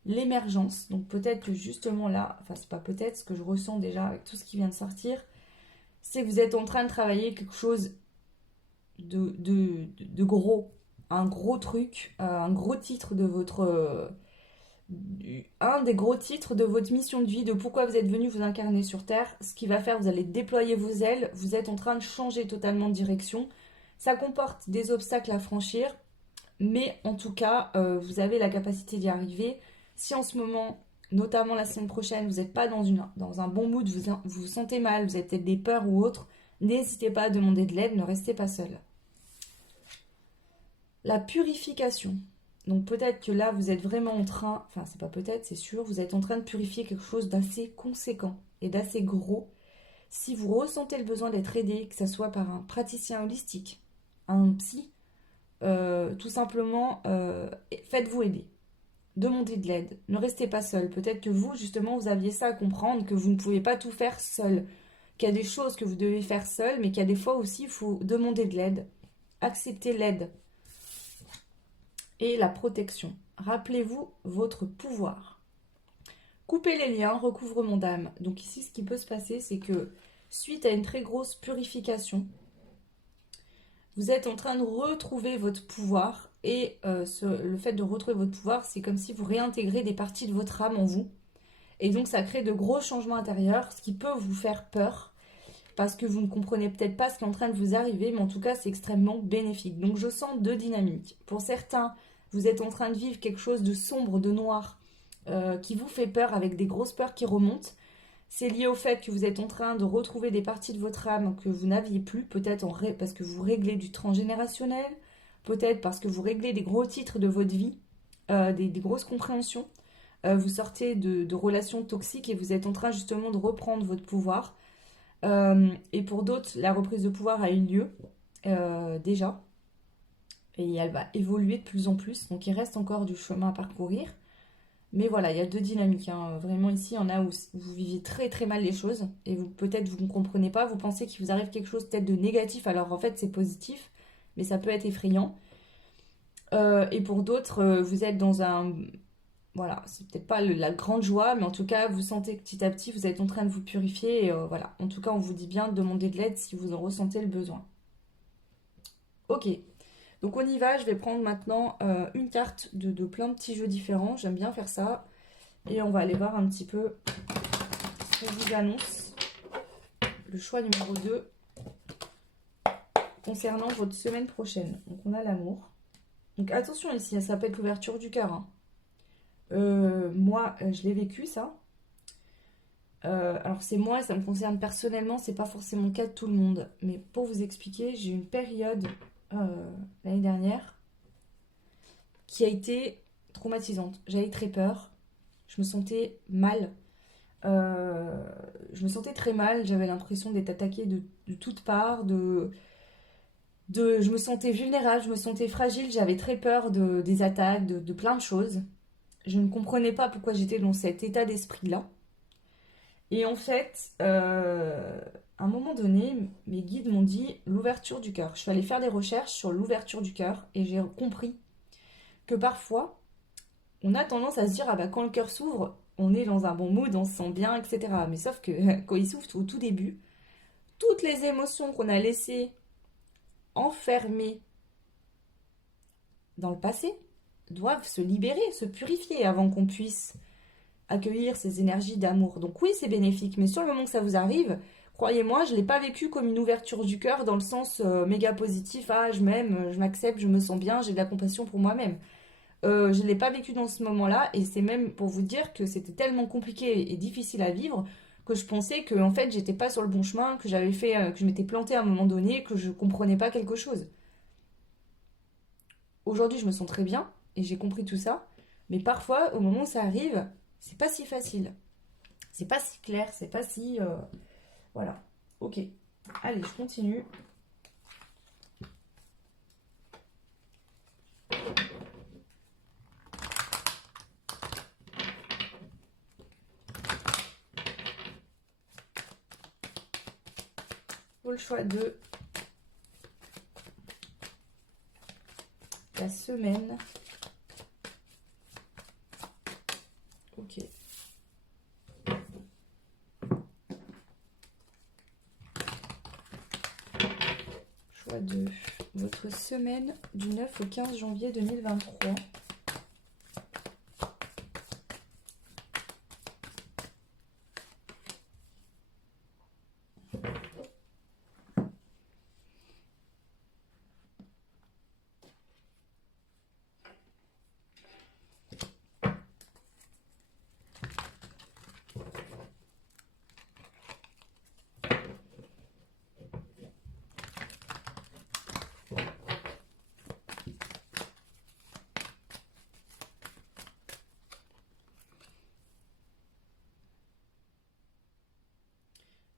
L'émergence, donc peut-être que justement là, enfin c'est pas peut-être, ce que je ressens déjà avec tout ce qui vient de sortir, c'est que vous êtes en train de travailler quelque chose de gros, un gros truc, un gros titre de votre... un des gros titres de votre mission de vie, de pourquoi vous êtes venu vous incarner sur Terre, ce qui va faire, vous allez déployer vos ailes, vous êtes en train de changer totalement de direction. Ça comporte des obstacles à franchir, mais en tout cas, vous avez la capacité d'y arriver. Si en ce moment, notamment la semaine prochaine, vous n'êtes pas dans un bon mood, vous vous sentez mal, vous avez peut-être des peurs ou autres, n'hésitez pas à demander de l'aide, ne restez pas seul. La purification. Donc peut-être que là, vous êtes vraiment en train, enfin c'est pas peut-être, c'est sûr, vous êtes en train de purifier quelque chose d'assez conséquent et d'assez gros. Si vous ressentez le besoin d'être aidé, que ce soit par un praticien holistique, un psy, tout simplement, faites-vous aider. Demandez de l'aide, ne restez pas seul. Peut-être que vous, justement, vous aviez ça à comprendre, que vous ne pouvez pas tout faire seul. Qu'il y a des choses que vous devez faire seul, mais qu'il y a des fois aussi, il faut demander de l'aide. Accepter l'aide. Et la protection. Rappelez-vous votre pouvoir. Couper les liens, recouvrement d'âme. Donc ici, ce qui peut se passer, c'est que suite à une très grosse purification, vous êtes en train de retrouver votre pouvoir. Et le fait de retrouver votre pouvoir, c'est comme si vous réintégrez des parties de votre âme en vous. Et donc ça crée de gros changements intérieurs, ce qui peut vous faire peur, parce que vous ne comprenez peut-être pas ce qui est en train de vous arriver, mais en tout cas c'est extrêmement bénéfique. Donc je sens deux dynamiques. Pour certains, vous êtes en train de vivre quelque chose de sombre, de noir, qui vous fait peur, avec des grosses peurs qui remontent. C'est lié au fait que vous êtes en train de retrouver des parties de votre âme que vous n'aviez plus, peut-être parce que vous réglez du transgénérationnel, peut-être parce que vous réglez des gros titres de votre vie, des grosses compréhensions. Vous sortez de relations toxiques et vous êtes en train justement de reprendre votre pouvoir. Et pour d'autres, la reprise de pouvoir a eu lieu déjà. Et elle va évoluer de plus en plus. Donc il reste encore du chemin à parcourir. Mais voilà, il y a deux dynamiques. Hein. Vraiment ici, il y en a où vous vivez très très mal les choses. Et peut-être vous ne comprenez pas. Vous pensez qu'il vous arrive quelque chose peut-être de négatif. Alors en fait, c'est positif. Mais ça peut être effrayant. Et pour d'autres, vous êtes dans un... Voilà, c'est peut-être pas la grande joie, mais en tout cas, vous sentez que petit à petit, vous êtes en train de vous purifier. Et voilà, en tout cas, on vous dit bien de demander de l'aide si vous en ressentez le besoin. Ok, donc on y va. Je vais prendre maintenant une carte de plein de petits jeux différents. J'aime bien faire ça. Et on va aller voir un petit peu ce qu'on vous annonce. Le choix numéro 2 concernant votre semaine prochaine. Donc on a l'amour. Donc attention ici, ça peut être l'ouverture du cœur. Hein. Moi, je l'ai vécu ça. Alors c'est moi, ça me concerne personnellement, c'est pas forcément le cas de tout le monde. Mais pour vous expliquer, j'ai eu une période l'année dernière qui a été traumatisante. J'avais très peur, je me sentais mal. Je me sentais très mal, j'avais l'impression d'être attaquée de toutes parts, je me sentais vulnérable, je me sentais fragile, j'avais très peur des attaques, de plein de choses. Je ne comprenais pas pourquoi j'étais dans cet état d'esprit-là. Et en fait, à un moment donné, mes guides m'ont dit l'ouverture du cœur. Je suis allée faire des recherches sur l'ouverture du cœur et j'ai compris que parfois, on a tendance à se dire, ah bah quand le cœur s'ouvre, on est dans un bon mood, on se sent bien, etc. Mais sauf que quand il s'ouvre au tout début, toutes les émotions qu'on a laissées enfermées dans le passé doivent se libérer, se purifier avant qu'on puisse accueillir ces énergies d'amour. Donc oui, c'est bénéfique, mais sur le moment que ça vous arrive, croyez-moi, je ne l'ai pas vécu comme une ouverture du cœur dans le sens méga positif, ah je m'aime, je m'accepte, je me sens bien, j'ai de la compassion pour moi-même. Je ne l'ai pas vécu dans ce moment-là, et c'est même pour vous dire que c'était tellement compliqué et difficile à vivre que je pensais que en fait j'étais pas sur le bon chemin, que j'avais fait, que je m'étais plantée à un moment donné, que je comprenais pas quelque chose. Aujourd'hui, je me sens très bien et j'ai compris tout ça, mais parfois, au moment où ça arrive, c'est pas si facile, c'est pas si clair, c'est pas si voilà. Ok, allez, je continue. Pour le choix de la semaine. Ok. Choix de votre semaine du 9 au 15 janvier 2023.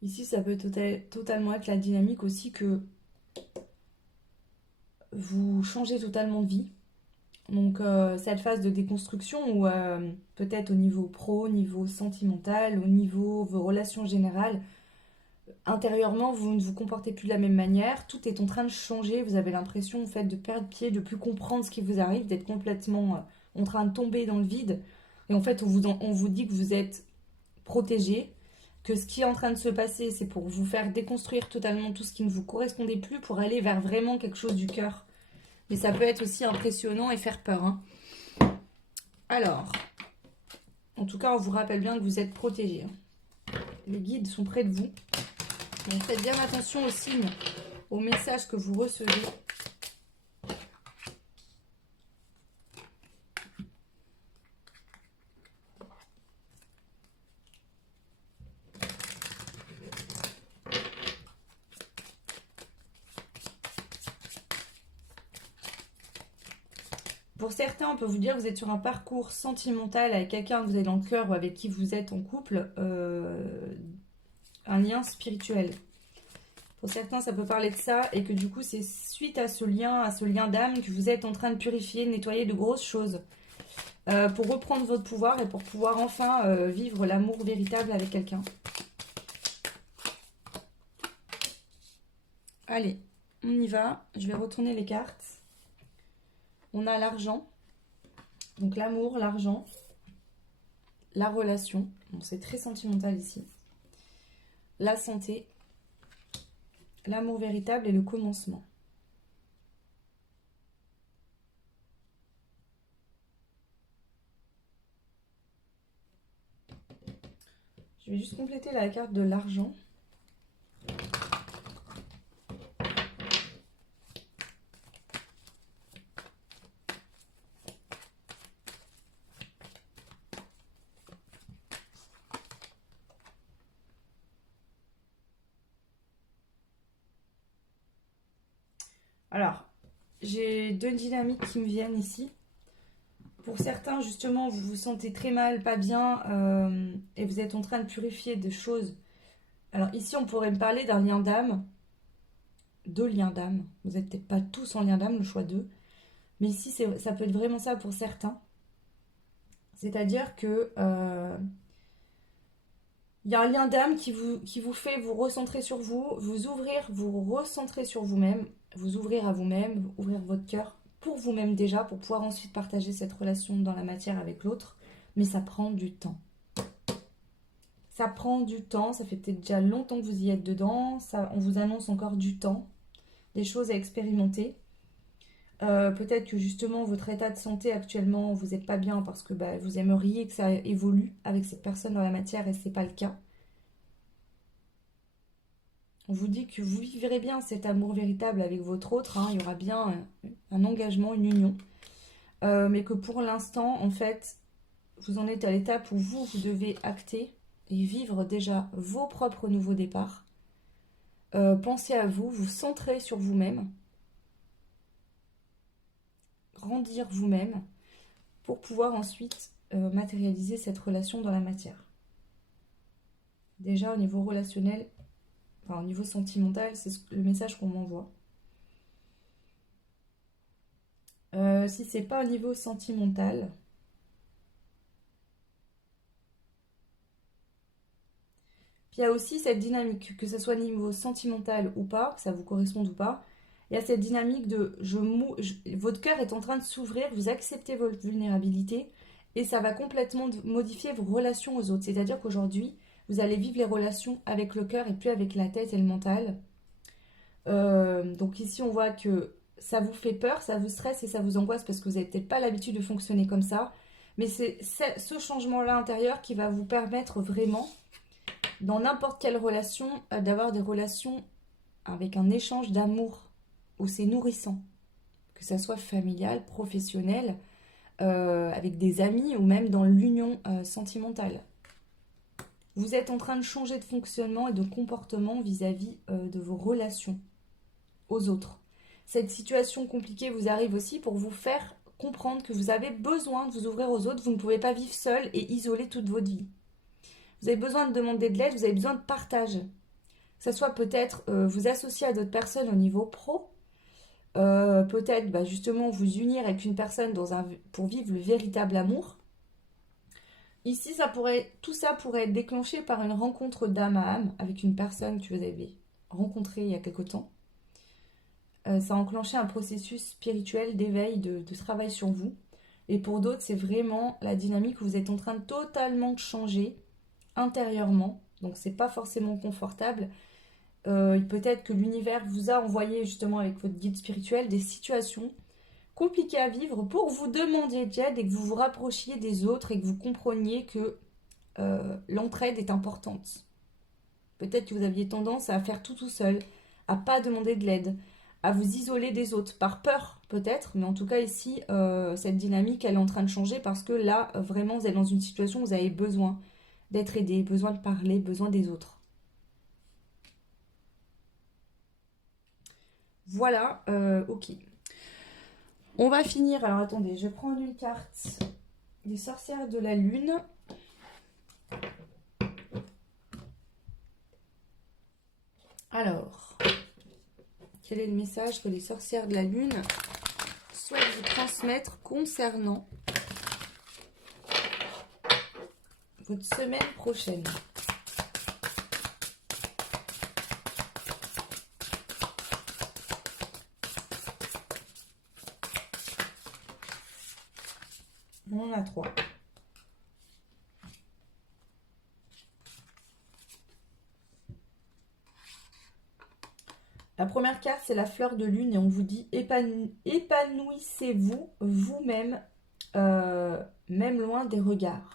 Ici, ça peut totalement être la dynamique aussi que vous changez totalement de vie. Donc, cette phase de déconstruction où peut-être au niveau pro, au niveau sentimental, au niveau vos relations générales, intérieurement, vous ne vous comportez plus de la même manière. Tout est en train de changer. Vous avez l'impression, en fait, de perdre pied, de plus comprendre ce qui vous arrive, d'être complètement en train de tomber dans le vide. Et en fait, on vous dit que vous êtes protégé, que ce qui est en train de se passer, c'est pour vous faire déconstruire totalement tout ce qui ne vous correspondait plus pour aller vers vraiment quelque chose du cœur. Mais ça peut être aussi impressionnant et faire peur, hein. Alors, en tout cas, on vous rappelle bien que vous êtes protégé, hein. Les guides sont près de vous. Donc faites bien attention aux signes, aux messages que vous recevez. Pour certains, on peut vous dire que vous êtes sur un parcours sentimental avec quelqu'un que vous avez dans le cœur ou avec qui vous êtes en couple, un lien spirituel. Pour certains, ça peut parler de ça et que du coup, c'est suite à ce lien d'âme que vous êtes en train de purifier, de nettoyer de grosses choses pour reprendre votre pouvoir et pour pouvoir enfin vivre l'amour véritable avec quelqu'un. Allez, on y va. Je vais retourner les cartes. On a l'argent, donc l'amour, l'argent, la relation. Bon, c'est très sentimental ici. La santé, l'amour véritable et le commencement. Je vais juste compléter la carte de l'argent. Alors, j'ai deux dynamiques qui me viennent ici. Pour certains, justement, vous vous sentez très mal, pas bien, et vous êtes en train de purifier des choses. Alors ici, on pourrait me parler d'un lien d'âme, deux liens d'âme. Vous n'êtes peut-être pas tous en lien d'âme, le choix d'eux. Mais ici, ça peut être vraiment ça pour certains. C'est-à-dire que il y a un lien d'âme qui vous fait vous recentrer sur vous, vous ouvrir, vous recentrer sur vous-même, vous ouvrir à vous-même, ouvrir votre cœur pour vous-même déjà, pour pouvoir ensuite partager cette relation dans la matière avec l'autre. Mais ça prend du temps. Ça prend du temps, ça fait peut-être déjà longtemps que vous y êtes dedans, on vous annonce encore du temps, des choses à expérimenter. Peut-être que justement votre état de santé actuellement, vous n'êtes pas bien parce que vous aimeriez que ça évolue avec cette personne dans la matière et ce n'est pas le cas. On vous dit que vous vivrez bien cet amour véritable avec votre autre, hein, il y aura bien un engagement, une union. Mais que pour l'instant, en fait, vous en êtes à l'étape où vous devez acter et vivre déjà vos propres nouveaux départs. Pensez à vous, vous centrer sur vous-même, grandir vous-même pour pouvoir ensuite matérialiser cette relation dans la matière. Déjà au niveau relationnel, enfin au niveau sentimental, c'est le message qu'on m'envoie. Si c'est pas au niveau sentimental, puis il y a aussi cette dynamique, que ce soit niveau sentimental ou pas, que ça vous corresponde ou pas, il y a cette dynamique de votre cœur est en train de s'ouvrir, vous acceptez votre vulnérabilité et ça va complètement modifier vos relations aux autres. C'est-à-dire qu'aujourd'hui, vous allez vivre les relations avec le cœur et plus avec la tête et le mental. Donc ici, on voit que ça vous fait peur, ça vous stresse et ça vous angoisse parce que vous n'avez peut-être pas l'habitude de fonctionner comme ça. Mais c'est ce changement-là intérieur qui va vous permettre vraiment, dans n'importe quelle relation, d'avoir des relations avec un échange d'amour où c'est nourrissant. Que ça soit familial, professionnel, avec des amis ou même dans l'union sentimentale. Vous êtes en train de changer de fonctionnement et de comportement vis-à-vis de vos relations aux autres. Cette situation compliquée vous arrive aussi pour vous faire comprendre que vous avez besoin de vous ouvrir aux autres. Vous ne pouvez pas vivre seul et isolé toute votre vie. Vous avez besoin de demander de l'aide, vous avez besoin de partage. Que ce soit peut-être vous associer à d'autres personnes au niveau pro, peut-être justement vous unir avec une personne pour vivre le véritable amour. Ici, tout ça pourrait être déclenché par une rencontre d'âme à âme avec une personne que vous avez rencontrée il y a quelque temps. Ça a enclenché un processus spirituel d'éveil, de travail sur vous. Et pour d'autres, c'est vraiment la dynamique où vous êtes en train de totalement changer intérieurement. Donc, c'est pas forcément confortable. Peut-être que l'univers vous a envoyé justement avec votre guide spirituel des situations compliquées à vivre pour que vous demandiez de l'aide et que vous vous rapprochiez des autres et que vous compreniez que l'entraide est importante. Peut-être que vous aviez tendance à faire tout seul, à pas demander de l'aide, à vous isoler des autres, par peur peut-être, mais en tout cas ici, cette dynamique, elle est en train de changer parce que là, vraiment, vous êtes dans une situation où vous avez besoin d'être aidé, besoin de parler, besoin des autres. Voilà, ok. On va finir, alors attendez, je prends une carte des sorcières de la lune. Alors, quel est le message que les sorcières de la lune souhaitent vous transmettre concernant votre semaine prochaine? On en a 3. La première carte, c'est la fleur de lune et on vous dit épanouissez-vous vous-même, même loin des regards.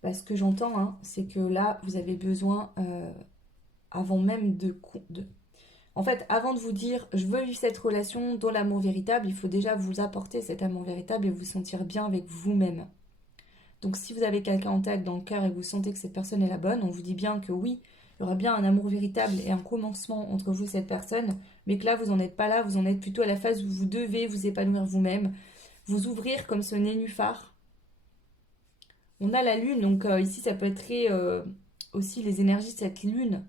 Parce que j'entends, hein, c'est que là, vous avez besoin, avant même En fait, avant de vous dire je veux vivre cette relation dans l'amour véritable, il faut déjà vous apporter cet amour véritable et vous sentir bien avec vous-même. Donc si vous avez quelqu'un en tête, dans le cœur et que vous sentez que cette personne est la bonne, on vous dit bien que oui, il y aura bien un amour véritable et un commencement entre vous et cette personne, mais que là, vous n'en êtes pas là, vous en êtes plutôt à la phase où vous devez vous épanouir vous-même, vous ouvrir comme ce nénuphar. On a la lune, donc ici, ça peut être aussi les énergies de cette lune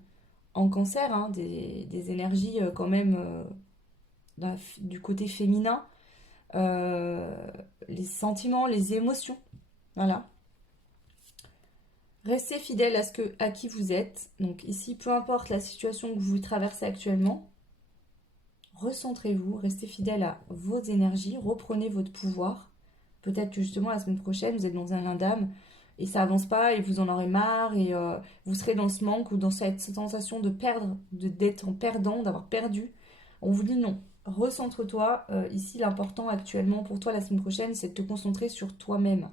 en cancer, hein, des énergies quand même du côté féminin, les sentiments, les émotions, voilà. Restez fidèle à qui vous êtes. Donc ici, peu importe la situation que vous traversez actuellement, recentrez-vous, restez fidèle à vos énergies, reprenez votre pouvoir. Peut-être que justement la semaine prochaine, vous êtes dans un lindame et ça avance pas et vous en aurez marre et vous serez dans ce manque ou dans cette sensation de perdre, d'être en perdant, d'avoir perdu. On vous dit non, recentre-toi. Ici, l'important actuellement pour toi la semaine prochaine, c'est de te concentrer sur toi-même.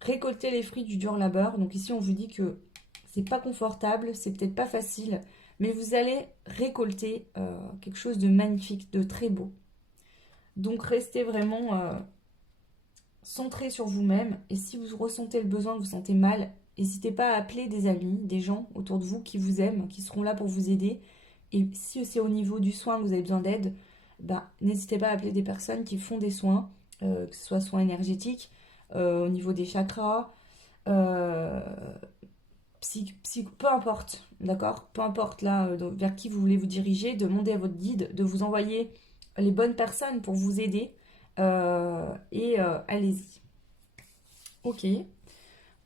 Récolter les fruits du dur labeur. Donc ici, on vous dit que c'est pas confortable, c'est peut-être pas facile, mais vous allez récolter quelque chose de magnifique, de très beau. Donc restez vraiment centré sur vous-même. Et si vous ressentez le besoin, vous sentez mal, N'hésitez pas à appeler des amis, des gens autour de vous qui vous aiment, qui seront là pour vous aider. Et si c'est au niveau du soin que vous avez besoin d'aide, bah, n'hésitez pas à appeler des personnes qui font des soins, que ce soit soins énergétiques, au niveau des chakras, euh, peu importe, d'accord? Peu importe là vers qui vous voulez vous diriger, demandez à votre guide de vous envoyer les bonnes personnes pour vous aider allez-y. Ok,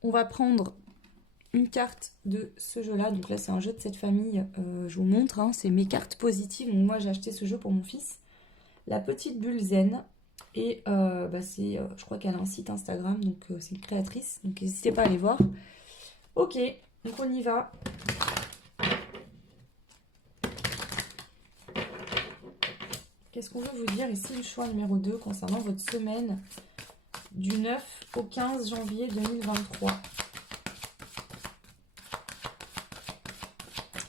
on va prendre une carte de ce jeu-là. Donc là, c'est un jeu de cette famille. Je vous montre, hein, c'est mes cartes positives. Donc moi, j'ai acheté ce jeu pour mon fils. La petite bulle zen. Et je crois qu'elle a un site Instagram, donc c'est une créatrice. Donc n'hésitez pas à aller voir. Ok, donc on y va. Qu'est-ce qu'on veut vous dire ici? Le choix numéro 2 concernant votre semaine du 9 au 15 janvier 2023.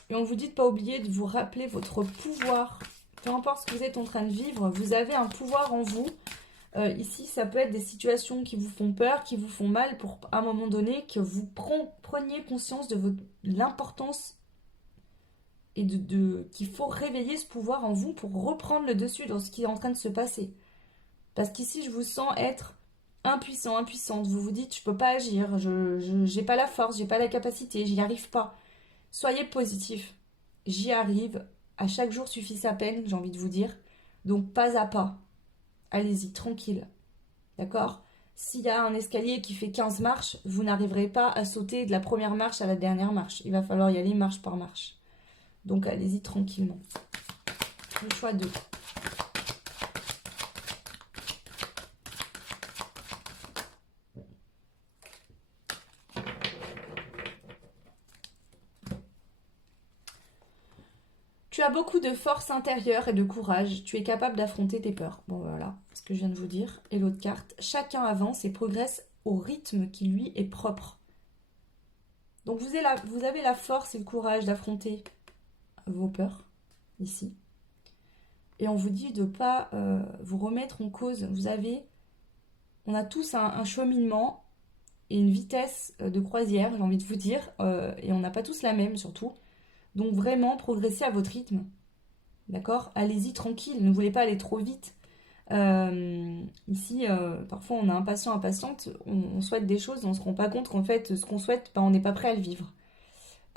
Et on vous dit de ne pas oublier de vous rappeler votre pouvoir. Peu importe ce que vous êtes en train de vivre, vous avez un pouvoir en vous. Ici, ça peut être des situations qui vous font peur, qui vous font mal, pour à un moment donné, que vous preniez conscience de l'importance et qu'il faut réveiller ce pouvoir en vous pour reprendre le dessus dans ce qui est en train de se passer. Parce qu'ici, je vous sens être impuissant, impuissante. Vous vous dites, je peux pas agir, je j'ai pas la force, j'ai pas la capacité, j'y arrive pas. Soyez positif. J'y arrive. À chaque jour suffit sa peine, j'ai envie de vous dire. Donc, pas à pas. Allez-y, tranquille. D'accord? S'il y a un escalier qui fait 15 marches, vous n'arriverez pas à sauter de la première marche à la dernière marche. Il va falloir y aller marche par marche. Donc, allez-y tranquillement. Le choix 2. Tu as beaucoup de force intérieure et de courage. Tu es capable d'affronter tes peurs. Bon, voilà ce que je viens de vous dire. Et l'autre carte. Chacun avance et progresse au rythme qui lui est propre. Donc vous avez la force et le courage d'affronter vos peurs, ici. Et on vous dit de ne pas vous remettre en cause. On a tous un cheminement et une vitesse de croisière, j'ai envie de vous dire. Et on n'a pas tous la même, surtout. Donc vraiment, progressez à votre rythme. D'accord? Allez-y tranquille, ne voulez pas aller trop vite. Ici, parfois on est impatient, impatiente, on souhaite des choses et on ne se rend pas compte qu'en fait, ce qu'on souhaite, on n'est pas prêt à le vivre.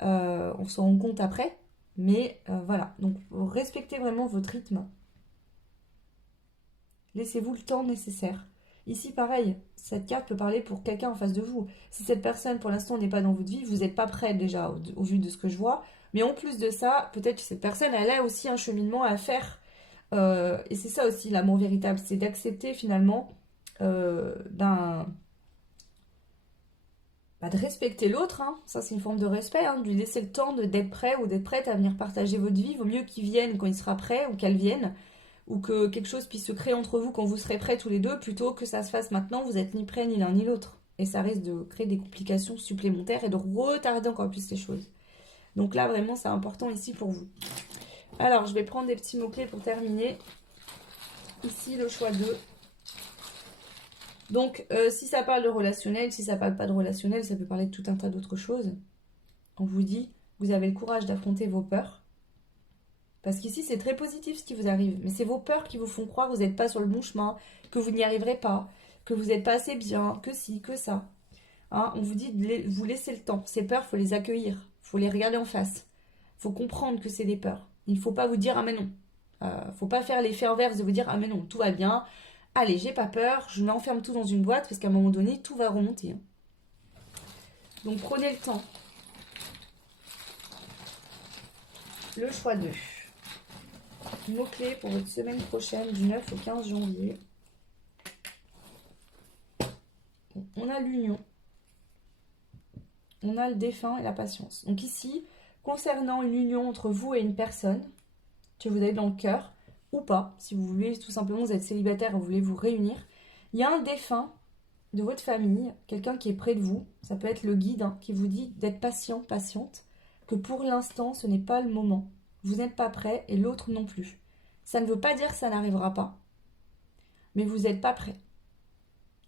On se rend compte après, mais voilà. Donc respectez vraiment votre rythme. Laissez-vous le temps nécessaire. Ici, pareil, cette carte peut parler pour quelqu'un en face de vous. Si cette personne, pour l'instant, n'est pas dans votre vie, vous n'êtes pas prêt déjà, au vu de ce que je vois. Mais en plus de ça, peut-être que cette personne, elle a aussi un cheminement à faire. Et c'est ça aussi l'amour véritable, c'est d'accepter finalement de respecter l'autre, hein. Ça c'est une forme de respect, hein, de lui laisser le temps d'être prêt ou d'être prête à venir partager votre vie. Vaut mieux qu'il vienne quand il sera prêt ou qu'elle vienne, ou que quelque chose puisse se créer entre vous quand vous serez prêts tous les deux, plutôt que ça se fasse maintenant, vous n'êtes ni prêts ni l'un ni l'autre. Et ça risque de créer des complications supplémentaires et de retarder encore plus les choses. Donc là vraiment c'est important ici pour vous. Alors je vais prendre des petits mots-clés pour terminer. Ici le choix 2. Donc, si ça parle de relationnel, si ça parle pas de relationnel, ça peut parler de tout un tas d'autres choses. On vous dit, vous avez le courage d'affronter vos peurs. Parce qu'ici, c'est très positif ce qui vous arrive. Mais c'est vos peurs qui vous font croire que vous n'êtes pas sur le bon chemin, que vous n'y arriverez pas, que vous n'êtes pas assez bien, que si, que ça. Hein, on vous dit de vous laisser le temps. Ces peurs, il faut les accueillir. Il faut les regarder en face. Il faut comprendre que c'est des peurs. Il ne faut pas vous dire « Ah mais non ». Faut pas faire l'effet inverse de vous dire « Ah mais non, tout va bien ». Allez, j'ai pas peur, je m'enferme tout dans une boîte parce qu'à un moment donné, tout va remonter. Hein. Donc prenez le temps. Le choix 2. Mots-clés pour votre semaine prochaine du 9 au 15 janvier. On a l'union. On a le défunt et la patience. Donc ici, concernant une union entre vous et une personne que vous avez dans le cœur, ou pas, si vous voulez tout simplement vous êtes célibataire et vous voulez vous réunir, il y a un défunt de votre famille, quelqu'un qui est près de vous, ça peut être le guide hein, qui vous dit d'être patient, patiente, que pour l'instant ce n'est pas le moment, vous n'êtes pas prêt et l'autre non plus. Ça ne veut pas dire que ça n'arrivera pas, mais vous n'êtes pas prêt.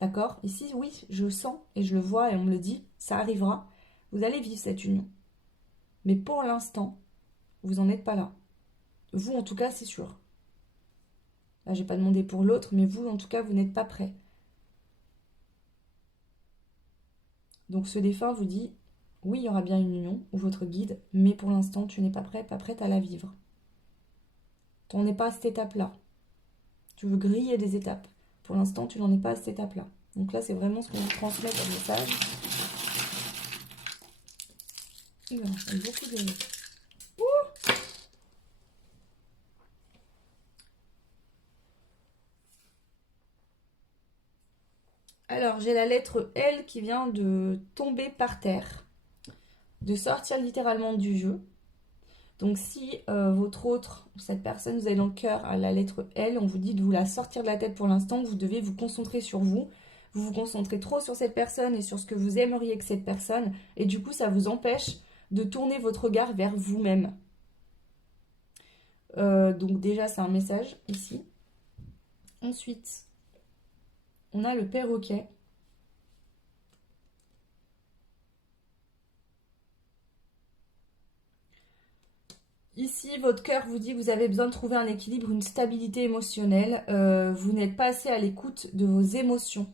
D'accord? Ici, oui, je sens et je le vois et on me le dit, ça arrivera, Vous allez vivre cette union. Mais pour l'instant, vous n'en êtes pas là. Vous, en tout cas, c'est sûr. Là, je n'ai pas demandé pour l'autre, mais vous, en tout cas, vous n'êtes pas prêt. Donc, ce défunt vous dit, oui, il y aura bien une union, ou votre guide, mais pour l'instant, tu n'es pas prête à la vivre. Tu n'en es pas à cette étape-là. Tu veux griller des étapes. Pour l'instant, tu n'en es pas à cette étape-là. Donc là, c'est vraiment ce qu'on vous transmet comme message. Et voilà, il y a beaucoup de... Alors, j'ai la lettre L qui vient de tomber par terre, de sortir littéralement du jeu. Donc, si votre autre, cette personne, vous avez dans le cœur à la lettre L, on vous dit de vous la sortir de la tête pour l'instant, vous devez vous concentrer sur vous. Vous vous concentrez trop sur cette personne et sur ce que vous aimeriez que cette personne, et du coup, ça vous empêche de tourner votre regard vers vous-même. Donc, déjà, c'est un message ici. Ensuite, on a le perroquet. Ici, votre cœur vous dit que vous avez besoin de trouver un équilibre, une stabilité émotionnelle. Vous n'êtes pas assez à l'écoute de vos émotions.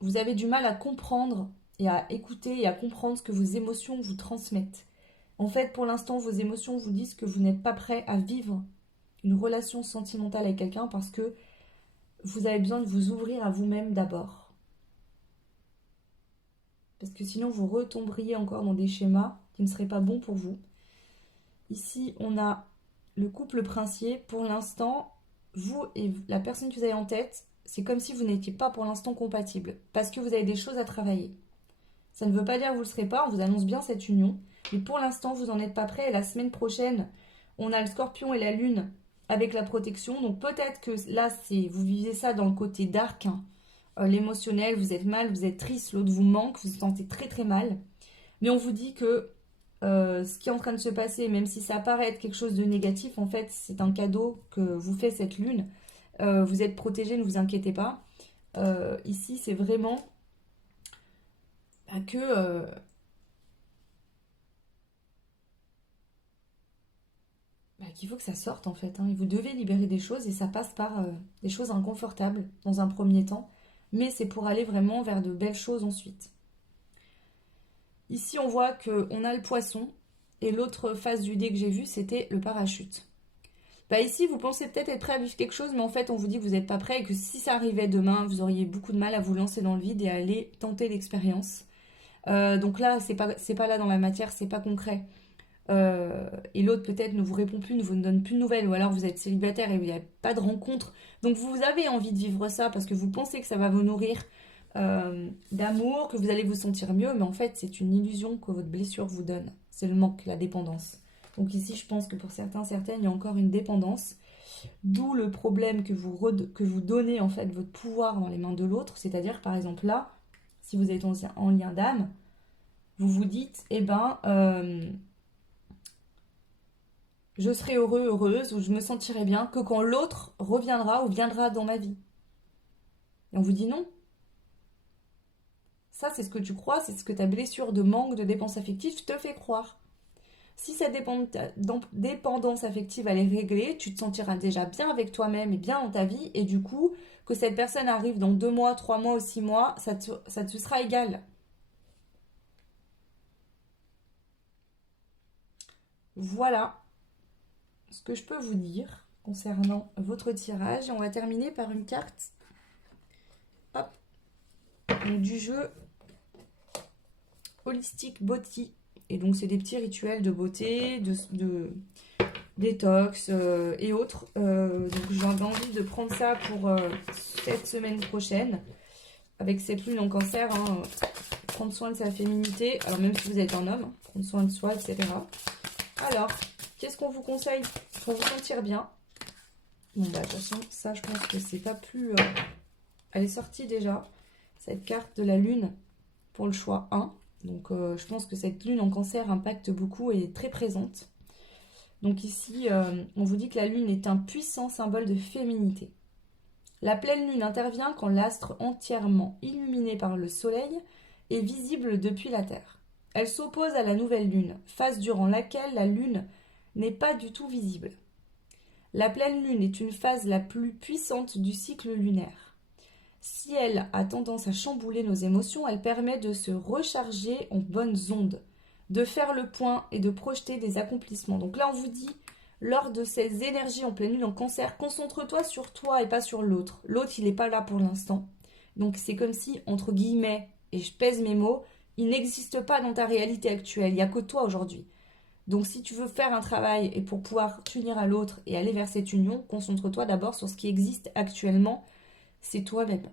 Vous avez du mal à comprendre et à écouter et à comprendre ce que vos émotions vous transmettent. En fait, pour l'instant, vos émotions vous disent que vous n'êtes pas prêt à vivre une relation sentimentale avec quelqu'un parce que vous avez besoin de vous ouvrir à vous-même d'abord. Parce que sinon, vous retomberiez encore dans des schémas qui ne seraient pas bons pour vous. Ici, on a le couple princier. Pour l'instant, vous et la personne que vous avez en tête, c'est comme si vous n'étiez pas pour l'instant compatibles. Parce que vous avez des choses à travailler. Ça ne veut pas dire que vous ne le serez pas, on vous annonce bien cette union. Mais pour l'instant, vous n'en êtes pas prêt. Et la semaine prochaine, on a le scorpion et la lune avec la protection. Donc peut-être que là, vous vivez ça dans le côté dark, hein. L'émotionnel, vous êtes mal, vous êtes triste, l'autre vous manque, vous vous sentez très très mal. Mais on vous dit que ce qui est en train de se passer, même si ça paraît être quelque chose de négatif, en fait, c'est un cadeau que vous fait cette lune. Vous êtes protégé, ne vous inquiétez pas. Ici, c'est vraiment qu'il faut que ça sorte, en fait, hein. Et vous devez libérer des choses et ça passe par des choses inconfortables dans un premier temps. Mais c'est pour aller vraiment vers de belles choses ensuite. Ici, on voit qu'on a le poisson. Et l'autre face du dé que j'ai vu, c'était le parachute. Ici, vous pensez peut-être être prêt à vivre quelque chose, mais en fait, on vous dit que vous n'êtes pas prêt et que si ça arrivait demain, vous auriez beaucoup de mal à vous lancer dans le vide et à aller tenter l'expérience. Donc là, c'est pas là dans la matière, c'est pas concret. Et l'autre peut-être ne vous répond plus, ne vous donne plus de nouvelles, ou alors vous êtes célibataire et il n'y a pas de rencontre. Donc vous avez envie de vivre ça parce que vous pensez que ça va vous nourrir d'amour, que vous allez vous sentir mieux, mais en fait, c'est une illusion que votre blessure vous donne. C'est le manque, la dépendance. Donc ici, je pense que pour certaines, il y a encore une dépendance. D'où le problème que vous donnez en fait votre pouvoir dans les mains de l'autre. C'est-à-dire, par exemple, là, si vous êtes en lien d'âme, vous vous dites, je serai heureux, heureuse, ou je me sentirai bien que quand l'autre reviendra ou viendra dans ma vie. Et on vous dit non. Ça, c'est ce que tu crois, c'est ce que ta blessure de manque de dépense affective te fait croire. Si cette dépendance affective elle est réglée, tu te sentiras déjà bien avec toi-même et bien dans ta vie, et du coup, que cette personne arrive dans 2 mois, 3 mois ou 6 mois, ça te sera égal. Voilà ce que je peux vous dire concernant votre tirage. Et on va terminer par une carte du jeu Holistic Beauty. Et donc, c'est des petits rituels de beauté, de détox et autres. Donc, j'avais envie de prendre ça pour cette semaine prochaine. Avec cette lune en cancer, hein, prendre soin de sa féminité. Alors, même si vous êtes un homme, prendre soin de soi, etc. Alors, qu'est-ce qu'on vous conseille pour vous sentir bien? Bon, bah, de toute façon, ça, je pense que c'est pas plus... elle est sortie déjà, cette carte de la lune pour le choix 1. Donc, je pense que cette lune en cancer impacte beaucoup et est très présente. Donc ici, on vous dit que la lune est un puissant symbole de féminité. La pleine lune intervient quand l'astre entièrement illuminé par le soleil est visible depuis la Terre. Elle s'oppose à la nouvelle lune, phase durant laquelle la lune n'est pas du tout visible. La pleine lune est une phase la plus puissante du cycle lunaire. Si elle a tendance à chambouler nos émotions, elle permet de se recharger en bonnes ondes, de faire le point et de projeter des accomplissements. Donc là, on vous dit, lors de ces énergies en pleine lune en Cancer, concentre-toi sur toi et pas sur l'autre. L'autre, il n'est pas là pour l'instant. Donc c'est comme si, entre guillemets, et je pèse mes mots, il n'existe pas dans ta réalité actuelle. Il n'y a que toi aujourd'hui. Donc si tu veux faire un travail et pour pouvoir t'unir à l'autre et aller vers cette union, concentre-toi d'abord sur ce qui existe actuellement, c'est toi-même.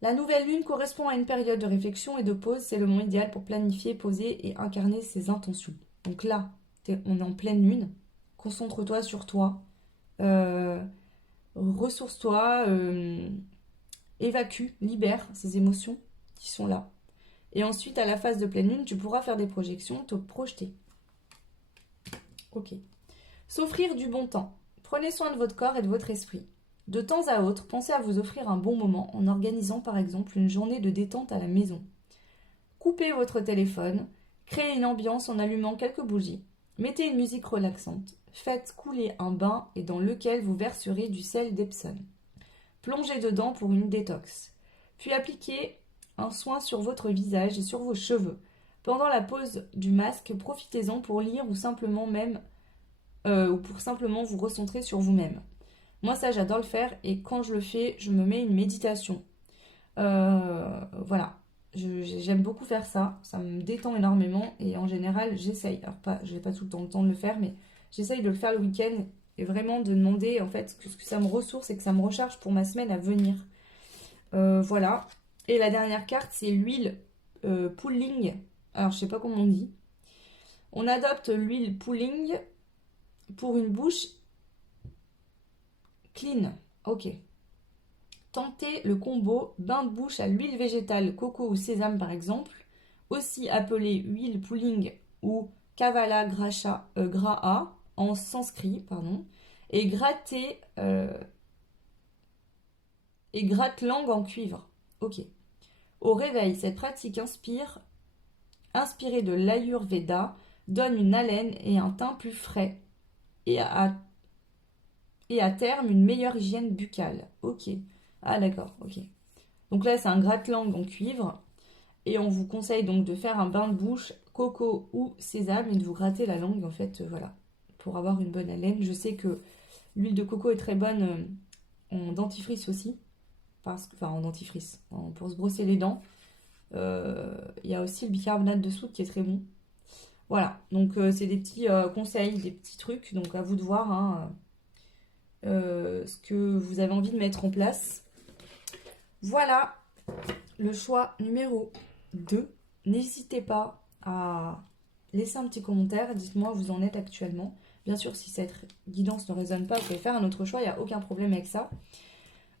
La nouvelle lune correspond à une période de réflexion et de pause. C'est le moment idéal pour planifier, poser et incarner ses intentions. Donc là, on est en pleine lune. Concentre-toi sur toi. Ressource-toi. Évacue, libère ces émotions qui sont là. Et ensuite, à la phase de pleine lune, tu pourras faire des projections, te projeter. Ok. S'offrir du bon temps. Prenez soin de votre corps et de votre esprit. De temps à autre, pensez à vous offrir un bon moment en organisant par exemple une journée de détente à la maison. Coupez votre téléphone, créez une ambiance en allumant quelques bougies, mettez une musique relaxante, faites couler un bain et dans lequel vous verserez du sel d'Epsom. Plongez dedans pour une détox. Puis appliquez un soin sur votre visage et sur vos cheveux. Pendant la pause du masque, profitez-en pour lire ou pour simplement vous recentrer sur vous-même. Moi, ça, j'adore le faire et quand je le fais, je me mets une méditation. Voilà, j'aime beaucoup faire ça. Ça me détend énormément et en général, j'essaye. Alors, je n'ai pas tout le temps de le faire, mais j'essaye de le faire le week-end et vraiment de demander en fait que ça me ressource et que ça me recharge pour ma semaine à venir. Voilà. Et la dernière carte, c'est l'huile pulling. Alors, je sais pas comment on dit. On adopte l'huile pulling pour une bouche clean. Ok. Tentez le combo bain de bouche à l'huile végétale, coco ou sésame par exemple, aussi appelé huile pulling ou kavala graha en sanskrit, pardon, et gratte-langue en cuivre. Ok. Au réveil, cette pratique inspirée de l'Ayurveda, donne une haleine et un teint plus frais et à terme une meilleure hygiène buccale. Ok. Ah d'accord, ok. Donc là c'est un gratte-langue en cuivre et on vous conseille donc de faire un bain de bouche coco ou sésame et de vous gratter la langue en fait, voilà, pour avoir une bonne haleine. Je sais que l'huile de coco est très bonne en dentifrice aussi, enfin en dentifrice, pour se brosser les dents. Il y a aussi le bicarbonate de soude qui est très bon. Voilà, donc c'est des petits conseils, des petits trucs, donc à vous de voir hein, ce que vous avez envie de mettre en place. Voilà le choix numéro 2. N'hésitez pas à laisser un petit commentaire, dites-moi où vous en êtes actuellement. Bien sûr, si cette guidance ne résonne pas, vous pouvez faire un autre choix, il n'y a aucun problème avec ça.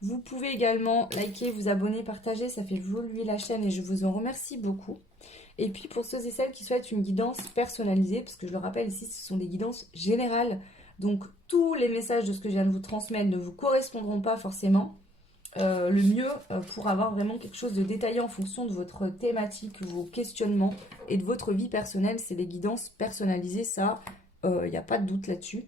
Vous pouvez également liker, vous abonner, partager, ça fait évoluer la chaîne et je vous en remercie beaucoup. Et puis pour ceux et celles qui souhaitent une guidance personnalisée, parce que je le rappelle ici, ce sont des guidances générales, donc tous les messages de ce que je viens de vous transmettre ne vous correspondront pas forcément. Le mieux pour avoir vraiment quelque chose de détaillé en fonction de votre thématique, vos questionnements et de votre vie personnelle, c'est des guidances personnalisées, ça, il n'y a pas de doute là-dessus.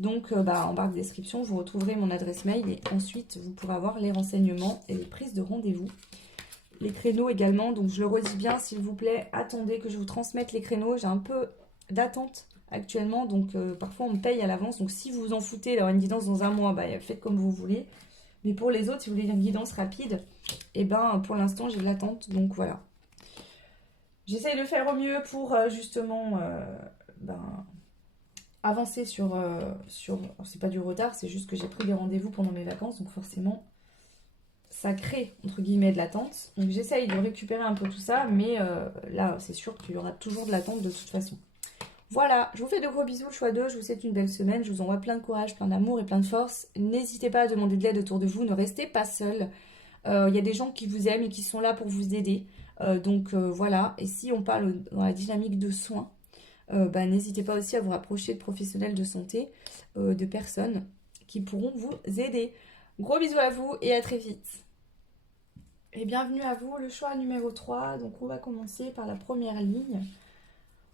Donc en barre de description, vous retrouverez mon adresse mail et ensuite vous pourrez avoir les renseignements et les prises de rendez-vous. Les créneaux également, donc je le redis bien, s'il vous plaît, attendez que je vous transmette les créneaux. J'ai un peu d'attente actuellement, donc parfois on me paye à l'avance. Donc si vous vous en foutez d'avoir une guidance dans un mois, faites comme vous voulez. Mais pour les autres, si vous voulez une guidance rapide, et pour l'instant j'ai de l'attente, donc voilà. J'essaye de faire au mieux pour justement avancer sur c'est pas du retard, c'est juste que j'ai pris des rendez-vous pendant mes vacances, donc forcément ça crée entre guillemets de l'attente. Donc j'essaye de récupérer un peu tout ça, mais là c'est sûr qu'il y aura toujours de l'attente de toute façon. Voilà, je vous fais de gros bisous, le choix 2, je vous souhaite une belle semaine, je vous envoie plein de courage, plein d'amour et plein de force. N'hésitez pas à demander de l'aide autour de vous, ne restez pas seul. Il y a des gens qui vous aiment et qui sont là pour vous aider. Donc voilà, et si on parle dans la dynamique de soins, n'hésitez pas aussi à vous rapprocher de professionnels de santé, de personnes qui pourront vous aider. Gros bisous à vous et à très vite. Et bienvenue à vous, le choix numéro 3. Donc on va commencer par la première ligne.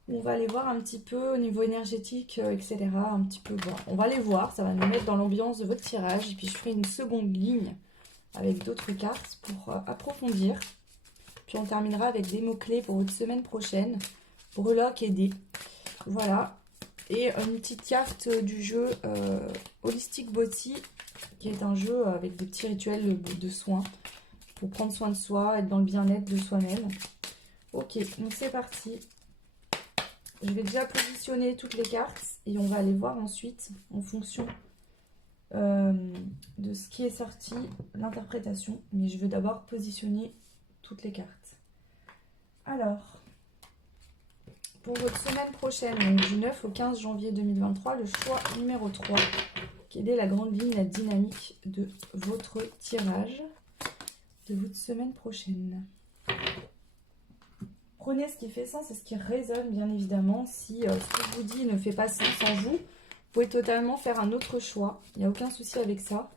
On va aller voir un petit peu au niveau énergétique, etc. Un petit peu, bon, on va les voir, ça va nous mettre dans l'ambiance de votre tirage. Et puis je ferai une seconde ligne avec d'autres cartes pour approfondir. Puis on terminera avec des mots-clés pour votre semaine prochaine. Breloque et dés. Voilà. Et une petite carte du jeu Holistic Body, qui est un jeu avec des petits rituels de soins pour prendre soin de soi, être dans le bien-être de soi-même. Ok, donc c'est parti. Je vais déjà positionner toutes les cartes et on va aller voir ensuite, en fonction de ce qui est sorti, l'interprétation. Mais je veux d'abord positionner toutes les cartes. Alors, pour votre semaine prochaine, donc du 9 au 15 janvier 2023, le choix numéro 3. Quelle est la grande ligne, la dynamique de votre tirage de votre semaine prochaine? Prenez ce qui fait sens et ce qui résonne, bien évidemment. Si ce que je vous dis ne fait pas sens en vous, vous pouvez totalement faire un autre choix. Il n'y a aucun souci avec ça.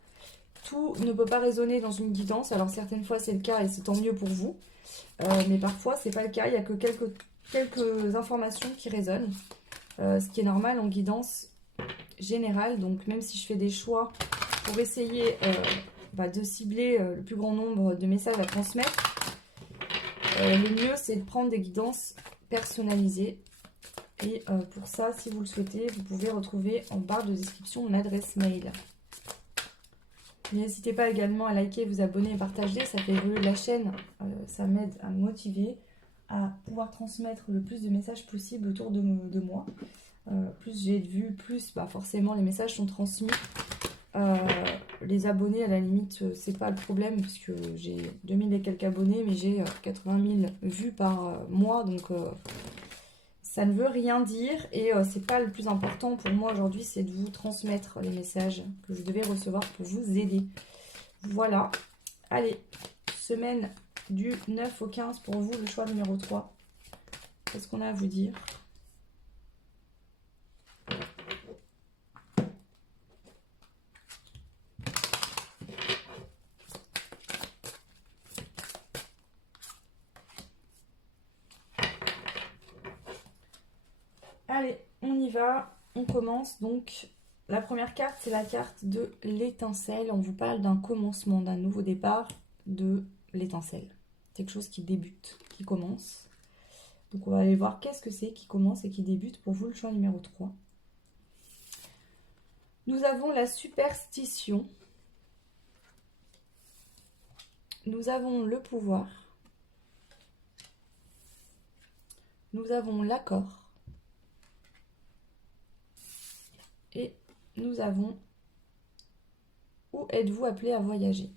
Tout ne peut pas résonner dans une guidance. Alors certaines fois c'est le cas et c'est tant mieux pour vous. Mais parfois c'est pas le cas. Il n'y a que quelques informations qui résonnent. Ce qui est normal en guidance générale. Donc même si je fais des choix pour essayer de cibler le plus grand nombre de messages à transmettre, le mieux, c'est de prendre des guidances personnalisées. Et pour ça, si vous le souhaitez, vous pouvez retrouver en barre de description mon adresse mail. N'hésitez pas également à liker, vous abonner et partager. Ça fait évoluer la chaîne. Ça m'aide à me motiver, à pouvoir transmettre le plus de messages possible autour de moi. Plus j'ai de vues, plus forcément les messages sont transmis. Les abonnés, à la limite, c'est pas le problème puisque j'ai 2000 et quelques abonnés, mais j'ai 80 000 vues par mois, donc ça ne veut rien dire et c'est pas le plus important pour moi aujourd'hui, c'est de vous transmettre les messages que je devais recevoir pour vous aider. Voilà, allez, semaine du 9 au 15 pour vous, le choix numéro 3. Qu'est-ce qu'on a à vous dire ? Allez, on y va, on commence. Donc, la première carte, c'est la carte de l'étincelle. On vous parle d'un commencement, d'un nouveau départ, de l'étincelle. Quelque chose qui débute, qui commence. Donc, on va aller voir qu'est-ce que c'est qui commence et qui débute pour vous, le choix numéro 3. Nous avons la superstition. Nous avons le pouvoir. Nous avons l'accord. Et nous avons où êtes-vous appelé à voyager?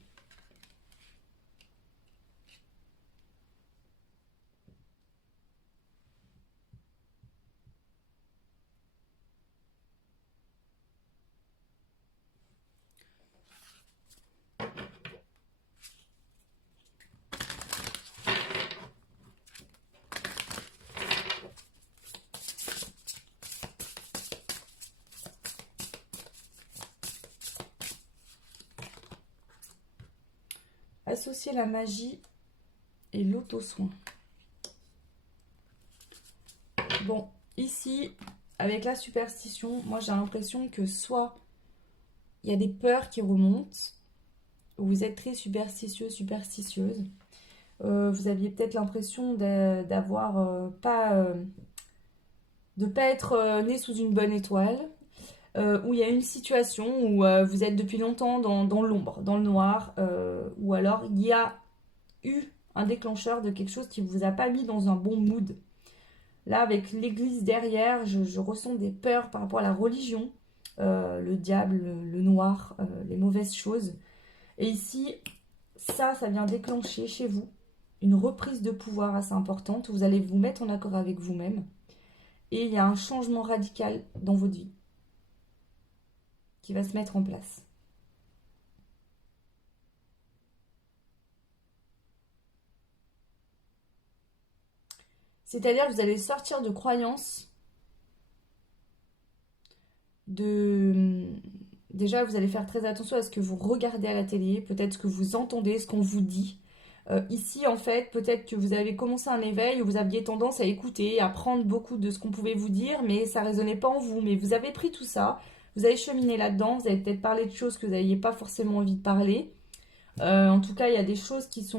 Associer la magie et l'auto-soin. Bon, ici, avec la superstition, moi j'ai l'impression que soit il y a des peurs qui remontent, vous êtes très superstitieux, superstitieuse. Vous aviez peut-être l'impression d'avoir de pas être né sous une bonne étoile, où il y a une situation où vous êtes depuis longtemps dans l'ombre, dans le noir, ou alors il y a eu un déclencheur de quelque chose qui ne vous a pas mis dans un bon mood. Là, avec l'église derrière, je ressens des peurs par rapport à la religion, le diable, le noir, les mauvaises choses. Et ici, ça vient déclencher chez vous une reprise de pouvoir assez importante. Vous allez vous mettre en accord avec vous-même. Et il y a un changement radical dans votre vie qui va se mettre en place. C'est-à-dire que vous allez sortir de croyances Déjà, vous allez faire très attention à ce que vous regardez à la télé, peut-être ce que vous entendez, ce qu'on vous dit. Ici, en fait, peut-être que vous avez commencé un éveil où vous aviez tendance à écouter, à prendre beaucoup de ce qu'on pouvait vous dire, mais ça résonnait pas en vous. Mais vous avez pris tout ça, vous avez cheminé là-dedans, vous avez peut-être parlé de choses que vous n'aviez pas forcément envie de parler. En tout cas, il y a des choses qui se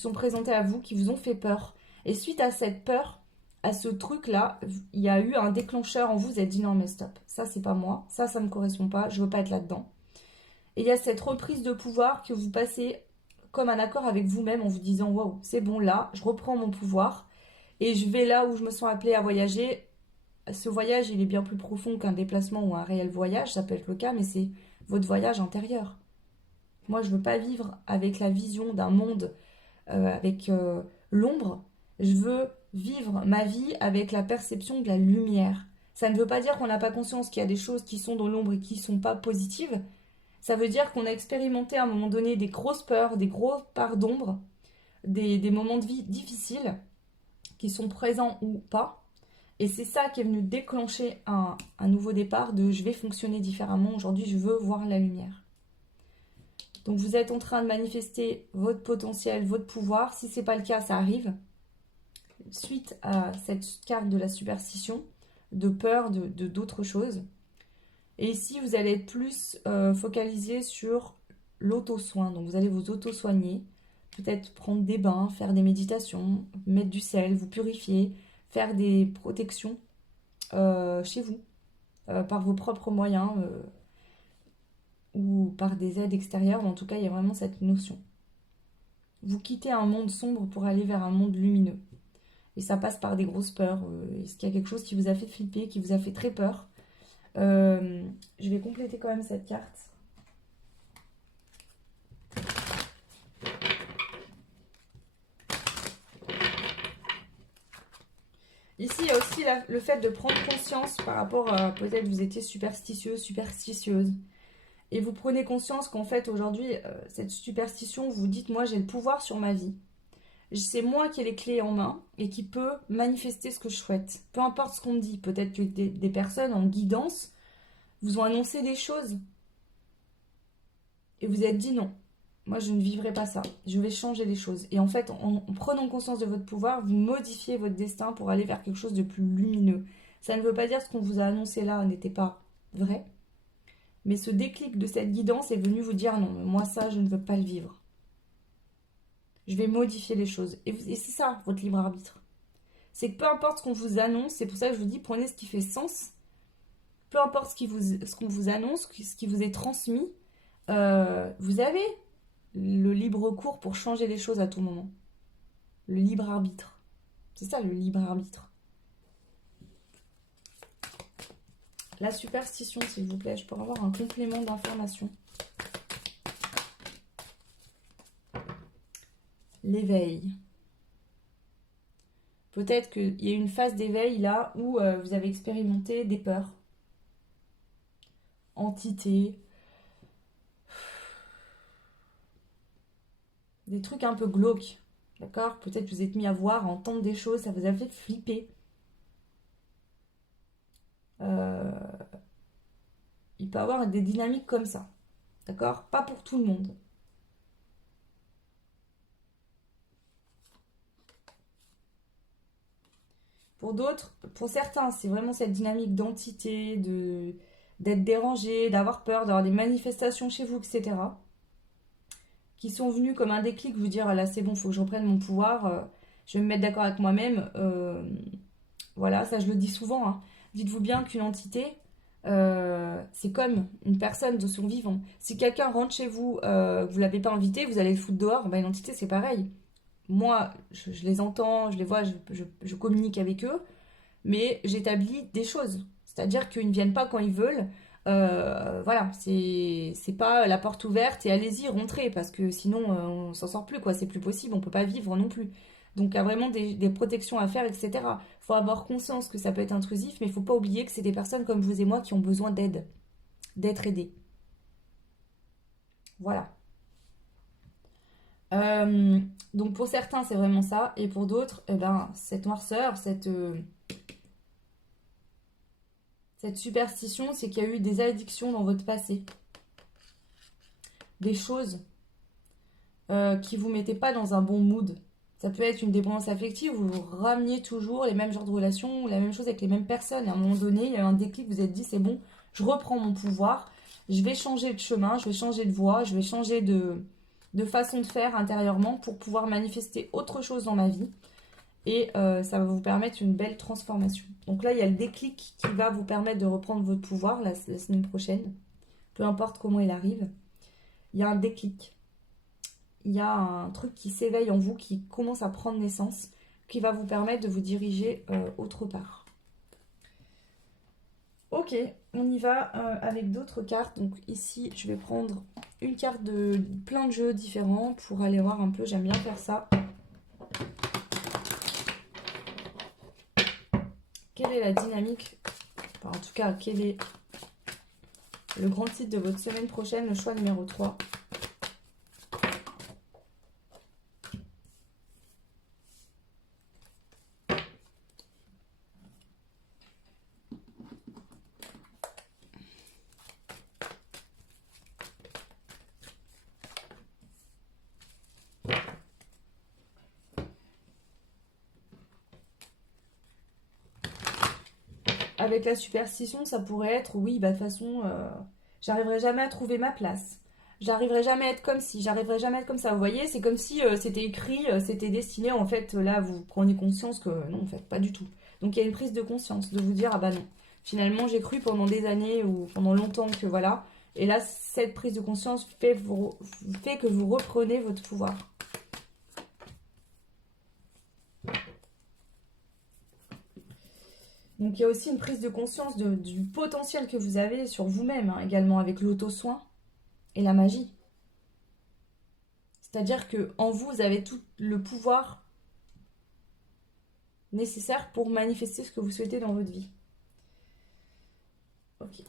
sont présentées à vous, qui vous ont fait peur. Et suite à cette peur, à ce truc-là, il y a eu un déclencheur en vous, vous avez dit non mais stop, ça c'est pas moi, ça me correspond pas, je veux pas être là-dedans. Et il y a cette reprise de pouvoir que vous passez comme un accord avec vous-même en vous disant waouh, c'est bon là, je reprends mon pouvoir et je vais là où je me sens appelée à voyager. Ce voyage, il est bien plus profond qu'un déplacement ou un réel voyage, ça peut être le cas, mais c'est votre voyage intérieur. Moi, je veux pas vivre avec la vision d'un monde avec l'ombre. Je veux vivre ma vie avec la perception de la lumière. Ça ne veut pas dire qu'on n'a pas conscience qu'il y a des choses qui sont dans l'ombre et qui ne sont pas positives. Ça veut dire qu'on a expérimenté à un moment donné des grosses peurs, des grosses parts d'ombre, des moments de vie difficiles qui sont présents ou pas. Et c'est ça qui est venu déclencher un nouveau départ de je vais fonctionner différemment. Aujourd'hui, je veux voir la lumière. Donc vous êtes en train de manifester votre potentiel, votre pouvoir. Si ce n'est pas le cas, ça arrive. Suite à cette carte de la superstition, de peur, d'autres choses. Et ici, vous allez être plus focalisé sur l'auto-soin. Donc vous allez vous auto-soigner. Peut-être prendre des bains, faire des méditations, mettre du sel, vous purifier, faire des protections chez vous, par vos propres moyens ou par des aides extérieures. Mais en tout cas, il y a vraiment cette notion. Vous quittez un monde sombre pour aller vers un monde lumineux. Et ça passe par des grosses peurs. Est-ce qu'il y a quelque chose qui vous a fait flipper, qui vous a fait très peur? Je vais compléter quand même cette carte. Ici, il y a aussi le fait de prendre conscience par rapport à peut-être vous étiez superstitieux, superstitieuse. Et vous prenez conscience qu'en fait aujourd'hui, cette superstition, vous dites moi j'ai le pouvoir sur ma vie. C'est moi qui ai les clés en main et qui peut manifester ce que je souhaite. Peu importe ce qu'on me dit. Peut-être que des personnes en guidance vous ont annoncé des choses et vous êtes dit non. Moi, je ne vivrai pas ça. Je vais changer les choses. Et en fait, en prenant conscience de votre pouvoir, vous modifiez votre destin pour aller vers quelque chose de plus lumineux. Ça ne veut pas dire que ce qu'on vous a annoncé là n'était pas vrai. Mais ce déclic de cette guidance est venu vous dire non, moi ça, je ne veux pas le vivre. Je vais modifier les choses. Et c'est ça, votre libre arbitre. C'est que peu importe ce qu'on vous annonce, c'est pour ça que je vous dis, prenez ce qui fait sens. Peu importe ce qu'on vous annonce, ce qui vous est transmis, vous avez le libre cours pour changer les choses à tout moment. Le libre arbitre. C'est ça, le libre arbitre. La superstition, s'il vous plaît. Je peux avoir un complément d'information. L'éveil. Peut-être qu'il y a une phase d'éveil là où vous avez expérimenté des peurs. Entités. Des trucs un peu glauques. D'accord? Peut-être que vous êtes mis à voir, à entendre des choses, ça vous a fait flipper. Il peut y avoir des dynamiques comme ça. D'accord? Pas pour tout le monde. Pour d'autres, pour certains, c'est vraiment cette dynamique d'entité, d'être dérangé, d'avoir peur, d'avoir des manifestations chez vous, etc. Qui sont venus comme un déclic, vous dire, ah là c'est bon, il faut que je reprenne mon pouvoir, je vais me mettre d'accord avec moi-même. Voilà, ça je le dis souvent, hein. Dites-vous bien qu'une entité, c'est comme une personne de son vivant. Si quelqu'un rentre chez vous, que vous ne l'avez pas invité, vous allez le foutre dehors, bah, une entité c'est pareil. Moi, je les entends, je les vois, je communique avec eux, mais j'établis des choses. C'est-à-dire qu'ils ne viennent pas quand ils veulent. Voilà, c'est pas la porte ouverte et allez-y, rentrez, parce que sinon on s'en sort plus, quoi. C'est plus possible, on peut pas vivre non plus. Donc il y a vraiment des protections à faire, etc. Il faut avoir conscience que ça peut être intrusif, mais il faut pas oublier que c'est des personnes comme vous et moi qui ont besoin d'aide, d'être aidées. Voilà. Euh, donc pour certains c'est vraiment ça, et pour d'autres, eh ben, cette noirceur, cette superstition, c'est qu'il y a eu des addictions dans votre passé. Des choses qui vous mettez pas dans un bon mood. Ça peut être une dépendance affective où vous rameniez toujours les mêmes genres de relations, ou la même chose avec les mêmes personnes. Et à un moment donné, il y a eu un déclic, vous vous êtes dit, c'est bon, je reprends mon pouvoir, je vais changer de chemin, je vais changer de voie, je vais changer de façon de faire intérieurement pour pouvoir manifester autre chose dans ma vie. Et ça va vous permettre une belle transformation. Donc là, il y a le déclic qui va vous permettre de reprendre votre pouvoir la semaine prochaine. Peu importe comment il arrive, il y a un déclic. Il y a un truc qui s'éveille en vous, qui commence à prendre naissance, qui va vous permettre de vous diriger autre part. Ok, on y va avec d'autres cartes. Donc ici, je vais prendre une carte de plein de jeux différents pour aller voir un peu. J'aime bien faire ça. Quelle est la dynamique, enfin, en tout cas, quel est le grand titre de votre semaine prochaine, le choix numéro 3. Avec la superstition, ça pourrait être, oui, bah de toute façon, j'arriverai jamais à trouver ma place. J'arriverai jamais à être comme si, j'arriverai jamais à être comme ça. Vous voyez, c'est comme si c'était écrit, c'était destiné. En fait, là, vous prenez conscience que non, en fait, pas du tout. Donc, il y a une prise de conscience de vous dire, ah bah non. Finalement, j'ai cru pendant des années ou pendant longtemps que voilà. Et là, cette prise de conscience fait que vous reprenez votre pouvoir. Donc il y a aussi une prise de conscience du potentiel que vous avez sur vous-même, hein, également avec l'auto-soin et la magie. C'est-à-dire que en vous, vous avez tout le pouvoir nécessaire pour manifester ce que vous souhaitez dans votre vie. Ok.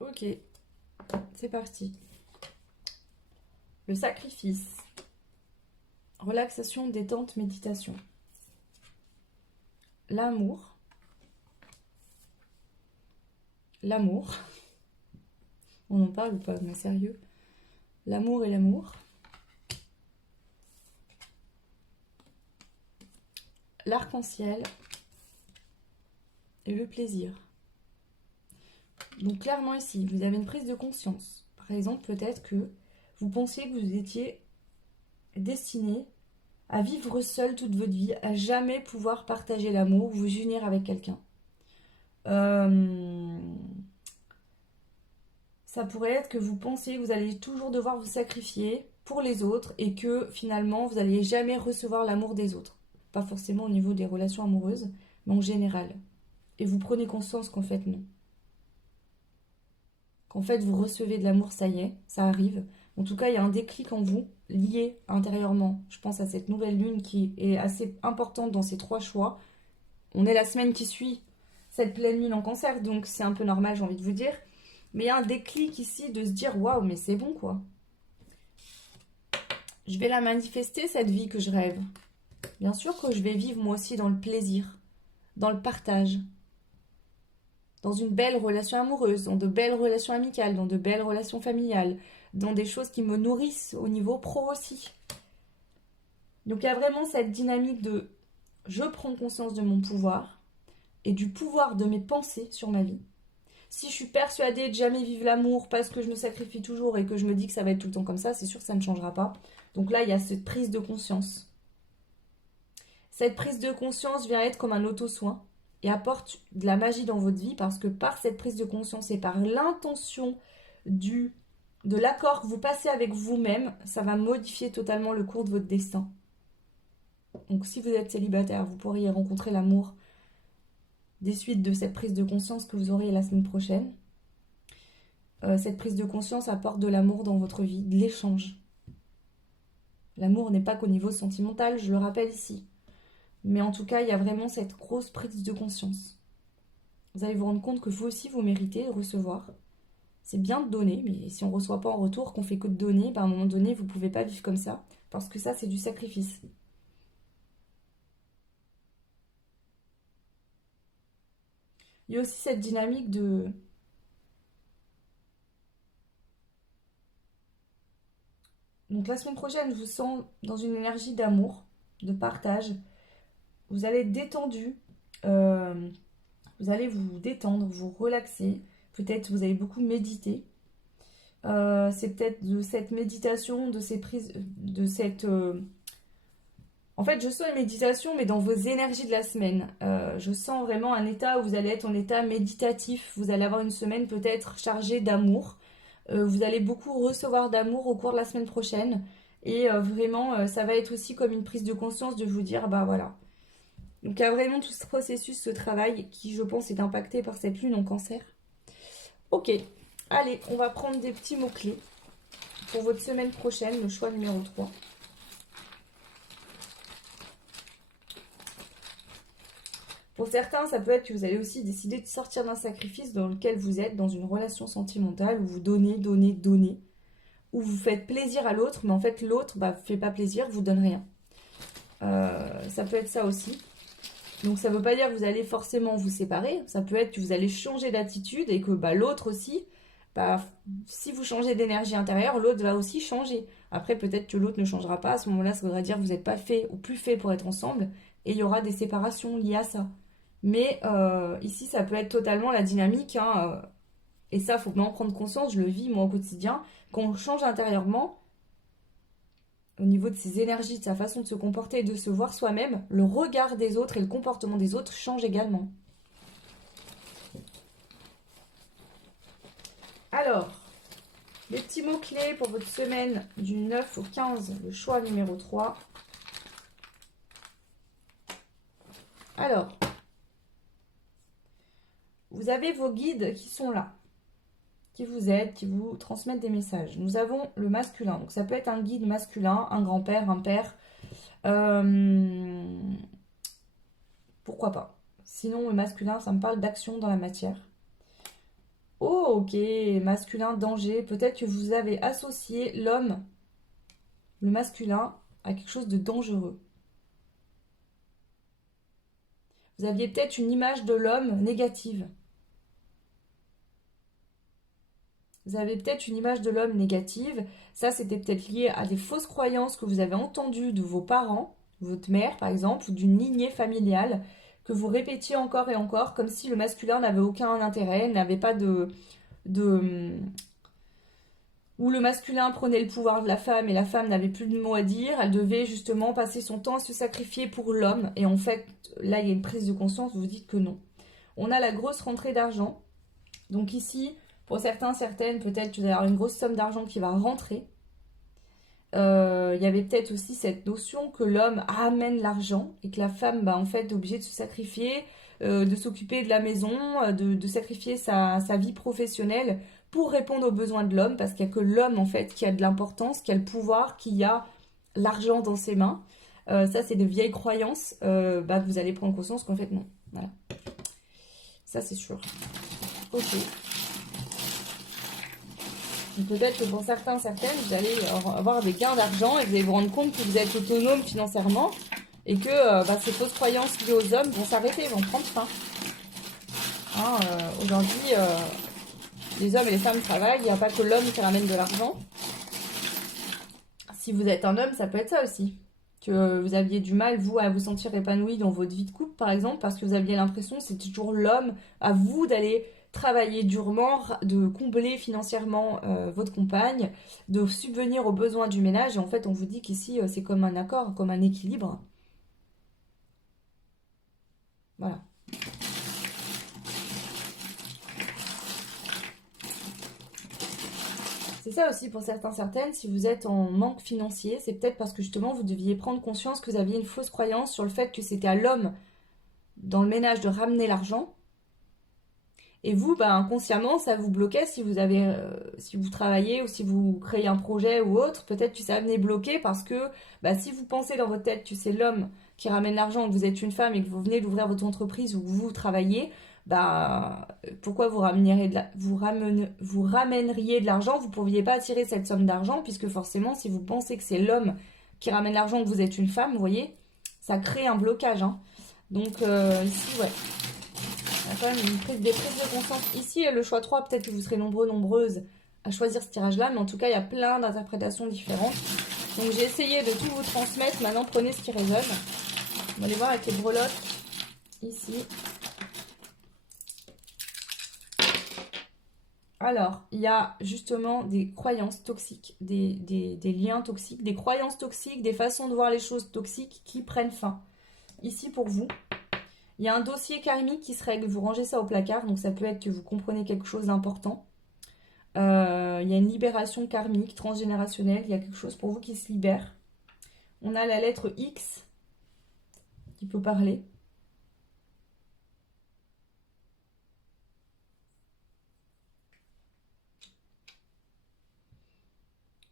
Ok, c'est parti. Le sacrifice. Relaxation, détente, méditation. L'amour. L'amour. On en parle ou pas? Mais sérieux. L'amour et l'amour. L'arc-en-ciel. Et le plaisir. Donc clairement ici, vous avez une prise de conscience. Par exemple, peut-être que vous pensiez que vous étiez destiné à vivre seul toute votre vie, à jamais pouvoir partager l'amour, vous unir avec quelqu'un. Ça pourrait être que vous pensiez que vous allez toujours devoir vous sacrifier pour les autres et que finalement vous n'alliez jamais recevoir l'amour des autres. Pas forcément au niveau des relations amoureuses, mais en général. Et vous prenez conscience qu'en fait non. Qu'en fait vous recevez de l'amour, ça y est, ça arrive. En tout cas, il y a un déclic en vous, lié intérieurement. Je pense à cette nouvelle lune qui est assez importante dans ces 3 choix. On est la semaine qui suit cette pleine lune en cancer, donc c'est un peu normal, j'ai envie de vous dire. Mais il y a un déclic ici de se dire, waouh, mais c'est bon quoi. Je vais la manifester, cette vie que je rêve. Bien sûr que je vais vivre moi aussi dans le plaisir, dans le partage, dans une belle relation amoureuse, dans de belles relations amicales, dans de belles relations familiales, dans des choses qui me nourrissent au niveau pro aussi. Donc il y a vraiment cette dynamique de je prends conscience de mon pouvoir et du pouvoir de mes pensées sur ma vie. Si je suis persuadée de jamais vivre l'amour parce que je me sacrifie toujours et que je me dis que ça va être tout le temps comme ça, c'est sûr que ça ne changera pas. Donc là, il y a cette prise de conscience. Cette prise de conscience vient être comme un auto-soin et apporte de la magie dans votre vie parce que par cette prise de conscience et par l'intention de l'accord que vous passez avec vous-même, ça va modifier totalement le cours de votre destin. Donc si vous êtes célibataire, vous pourriez rencontrer l'amour des suites de cette prise de conscience que vous aurez la semaine prochaine. Cette prise de conscience apporte de l'amour dans votre vie, de l'échange. L'amour n'est pas qu'au niveau sentimental, je le rappelle ici. Mais en tout cas, il y a vraiment cette grosse prise de conscience. Vous allez vous rendre compte que vous aussi, vous méritez de recevoir. C'est bien de donner, mais si on ne reçoit pas en retour, qu'on fait que de donner, à un moment donné, vous ne pouvez pas vivre comme ça. Parce que ça, c'est du sacrifice. Il y a aussi cette dynamique de... Donc la semaine prochaine, je vous sens dans une énergie d'amour, de partage. Vous allez être détendu. Vous allez vous détendre, vous relaxer. Peut-être vous allez beaucoup méditer. C'est peut-être de cette méditation, de ces prises, de cette... En fait, je sens une méditation, mais dans vos énergies de la semaine. Je sens vraiment un état où vous allez être en état méditatif. Vous allez avoir une semaine peut-être chargée d'amour. Vous allez beaucoup recevoir d'amour au cours de la semaine prochaine. Et vraiment, ça va être aussi comme une prise de conscience de vous dire, bah voilà. Donc il y a vraiment tout ce processus, ce travail qui, je pense, est impacté par cette lune en cancer. Ok, allez, on va prendre des petits mots-clés pour votre semaine prochaine, le choix numéro 3. Pour certains, ça peut être que vous allez aussi décider de sortir d'un sacrifice dans lequel vous êtes, dans une relation sentimentale où vous donnez, donnez, donnez, où vous faites plaisir à l'autre, mais en fait l'autre ne fait pas plaisir, vous donne rien. Ça peut être ça aussi. Donc ça ne veut pas dire que vous allez forcément vous séparer, ça peut être que vous allez changer d'attitude et que l'autre aussi, si vous changez d'énergie intérieure, l'autre va aussi changer. Après peut-être que l'autre ne changera pas, à ce moment-là ça voudra dire que vous n'êtes pas fait ou plus fait pour être ensemble et il y aura des séparations liées à ça. Mais ici ça peut être totalement la dynamique, hein, et ça faut bien en prendre conscience, je le vis moi au quotidien, quand on change intérieurement, au niveau de ses énergies, de sa façon de se comporter et de se voir soi-même, le regard des autres et le comportement des autres changent également. Alors, les petits mots-clés pour votre semaine du 9 au 15, le choix numéro 3. Alors, vous avez vos guides qui sont là, qui vous aident, qui vous transmettent des messages. Nous avons le masculin, donc ça peut être un guide masculin, un grand-père, un père. Pourquoi pas. Sinon, le masculin, ça me parle d'action dans la matière. Oh, ok, masculin, danger. Peut-être que vous avez associé l'homme, le masculin, à quelque chose de dangereux. Vous aviez peut-être une image de l'homme négative. Vous avez peut-être une image de l'homme négative. Ça, c'était peut-être lié à des fausses croyances que vous avez entendues de vos parents, votre mère par exemple, ou d'une lignée familiale, que vous répétiez encore et encore, comme si le masculin n'avait aucun intérêt, n'avait pas de où le masculin prenait le pouvoir de la femme et la femme n'avait plus de mots à dire, elle devait justement passer son temps à se sacrifier pour l'homme. Et en fait, là, il y a une prise de conscience, vous vous dites que non. On a la grosse rentrée d'argent. Donc ici, pour certains, certaines, peut-être que vous allez avoir une grosse somme d'argent qui va rentrer. Il y avait peut-être aussi cette notion que l'homme amène l'argent et que la femme, en fait, est obligée de se sacrifier, de s'occuper de la maison, de sacrifier sa vie professionnelle pour répondre aux besoins de l'homme, parce qu'il n'y a que l'homme, en fait, qui a de l'importance, qui a le pouvoir, qui a l'argent dans ses mains. Ça, c'est de vieilles croyances. Vous allez prendre conscience qu'en fait, non. Voilà. Ça, c'est sûr. Ok. Peut-être que pour certains, certaines, vous allez avoir des gains d'argent et vous allez vous rendre compte que vous êtes autonome financièrement et que ces fausses croyances liées aux hommes vont s'arrêter, vont prendre fin. Aujourd'hui, les hommes et les femmes travaillent, il n'y a pas que l'homme qui ramène de l'argent. Si vous êtes un homme, ça peut être ça aussi. Que vous aviez du mal, vous, à vous sentir épanoui dans votre vie de couple, par exemple, parce que vous aviez l'impression que c'était toujours l'homme, à vous d'aller travailler durement, de combler financièrement votre compagne, de subvenir aux besoins du ménage. Et en fait, on vous dit qu'ici, c'est comme un accord, comme un équilibre. Voilà. C'est ça aussi pour certains, certaines, si vous êtes en manque financier, c'est peut-être parce que justement vous deviez prendre conscience que vous aviez une fausse croyance sur le fait que c'était à l'homme dans le ménage de ramener l'argent. Et vous, bah, inconsciemment, ça vous bloquait si vous avez, si vous travaillez ou si vous créez un projet ou autre. Peut-être que ça venait bloquer parce que bah, si vous pensez dans votre tête que c'est l'homme qui ramène l'argent, que vous êtes une femme et que vous venez d'ouvrir votre entreprise ou que vous travaillez, bah, pourquoi vous ramèneriez de l'argent? Vous ne pourriez pas attirer cette somme d'argent puisque forcément, si vous pensez que c'est l'homme qui ramène l'argent, que vous êtes une femme, vous voyez, ça crée un blocage, hein. Donc ici, ouais. Il y a quand même des prises de conscience. Ici, le choix 3, peut-être que vous serez nombreux, nombreuses à choisir ce tirage-là, mais en tout cas, il y a plein d'interprétations différentes. Donc, j'ai essayé de tout vous transmettre. Maintenant, prenez ce qui résonne. On va aller voir avec les breloques, ici. Alors, il y a justement des croyances toxiques, des liens toxiques, des croyances toxiques, des façons de voir les choses toxiques qui prennent fin. Ici, pour vous. Il y a un dossier karmique qui se règle, vous rangez ça au placard, donc ça peut être que vous comprenez quelque chose d'important. Il y a une libération karmique, transgénérationnelle, il y a quelque chose pour vous qui se libère. On a la lettre X qui peut parler.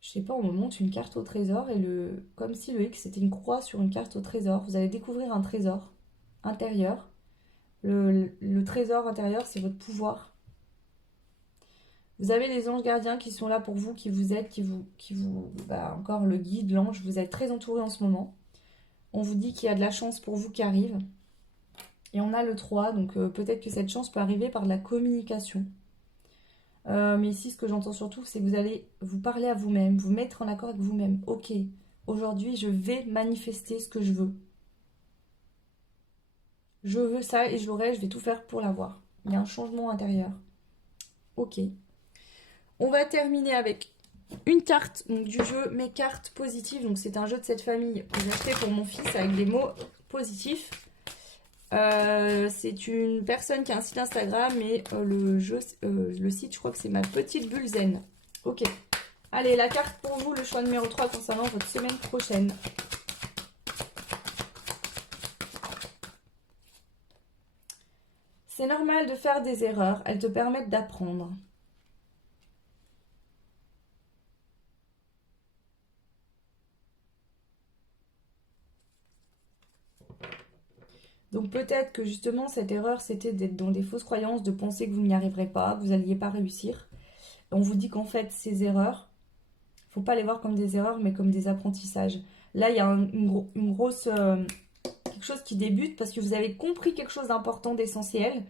Je sais pas, on me montre une carte au trésor et comme si le X c'était une croix sur une carte au trésor. Vous allez découvrir un trésor intérieur. Le trésor intérieur, c'est votre pouvoir. Vous avez les anges gardiens qui sont là pour vous, qui vous aident, bah, encore le guide, l'ange. Vous êtes très entouré en ce moment. On vous dit qu'il y a de la chance pour vous qui arrive. Et on a le 3, donc peut-être que cette chance peut arriver par de la communication. Mais ici, ce que j'entends surtout, c'est que vous allez vous parler à vous-même, vous mettre en accord avec vous-même. Ok, aujourd'hui, je vais manifester ce que je veux. Je veux ça et je l'aurai, je vais tout faire pour l'avoir. Il y a un changement intérieur. Ok. On va terminer avec une carte donc, du jeu Mes cartes positives. Donc c'est un jeu de cette famille que j'ai acheté pour mon fils avec des mots positifs. C'est une personne qui a un site Instagram et le site, je crois que c'est Ma Petite Bulle Zen. Ok. Allez, la carte pour vous, le choix numéro 3 concernant votre semaine prochaine. C'est normal de faire des erreurs, elles te permettent d'apprendre. Donc peut-être que justement cette erreur c'était d'être dans des fausses croyances, de penser que vous n'y arriverez pas, que vous n'alliez pas réussir. On vous dit qu'en fait ces erreurs, il ne faut pas les voir comme des erreurs mais comme des apprentissages. Là il y a une grosse... quelque chose qui débute parce que vous avez compris quelque chose d'important, d'essentiel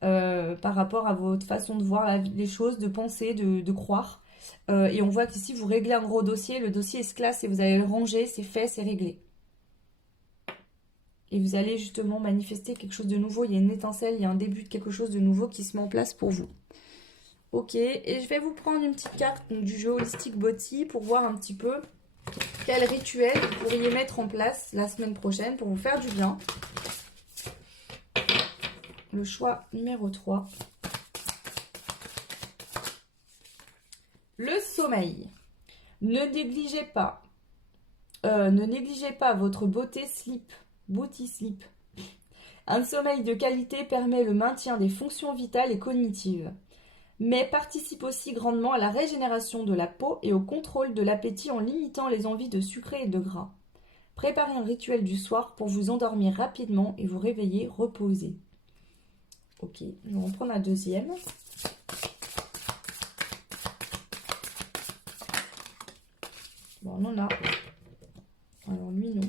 par rapport à votre façon de voir les choses, de penser, de croire. Et on voit qu'ici vous réglez un gros dossier, le dossier se classe et vous allez le ranger, c'est fait, c'est réglé. Et vous allez justement manifester quelque chose de nouveau. Il y a une étincelle, il y a un début de quelque chose de nouveau qui se met en place pour vous. Ok, et je vais vous prendre une petite carte donc, du jeu Holistic Body pour voir un petit peu quel rituel vous pourriez mettre en place la semaine prochaine pour vous faire du bien. Le choix numéro 3. Le sommeil. Ne négligez pas votre booty sleep. Un sommeil de qualité permet le maintien des fonctions vitales et cognitives, mais participe aussi grandement à la régénération de la peau et au contrôle de l'appétit en limitant les envies de sucré et de gras. Préparez un rituel du soir pour vous endormir rapidement et vous réveiller reposé. Ok, je vais en prendre un deuxième. Bon, on en a. Alors lui, non.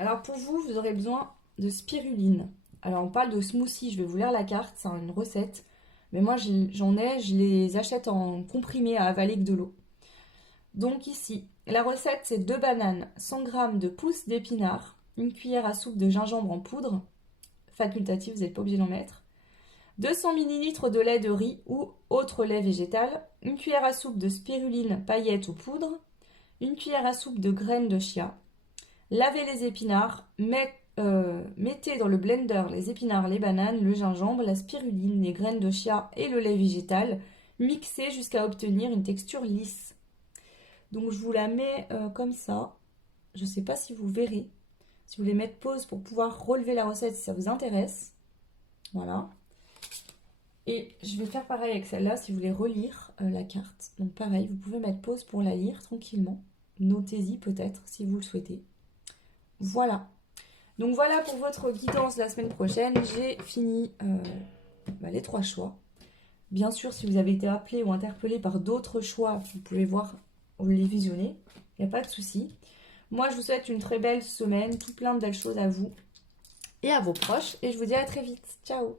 Alors pour vous, vous aurez besoin de spiruline. Alors on parle de smoothie, je vais vous lire la carte, c'est une recette. Mais moi j'en ai, je les achète en comprimé à avaler que de l'eau. Donc ici, la recette c'est 2 bananes, 100 g de pousses d'épinards, une cuillère à soupe de gingembre en poudre, facultatif, vous n'êtes pas obligé d'en mettre, 200 ml de lait de riz ou autre lait végétal, une cuillère à soupe de spiruline paillettes ou poudre, une cuillère à soupe de graines de chia, Lavez les épinards, mettez dans le blender les épinards, les bananes, le gingembre, la spiruline, les graines de chia et le lait végétal. Mixez jusqu'à obtenir une texture lisse. Donc je vous la mets comme ça. Je ne sais pas si vous verrez. Si vous voulez mettre pause pour pouvoir relever la recette si ça vous intéresse. Voilà. Et je vais faire pareil avec celle-là si vous voulez relire la carte. Donc pareil, vous pouvez mettre pause pour la lire tranquillement. Notez-y peut-être si vous le souhaitez. Voilà. Donc voilà pour votre guidance la semaine prochaine. J'ai fini les 3 choix. Bien sûr, si vous avez été appelé ou interpellé par d'autres choix, vous pouvez voir ou les visionner. Il n'y a pas de souci. Moi, je vous souhaite une très belle semaine, tout plein de belles choses à vous et à vos proches. Et je vous dis à très vite. Ciao!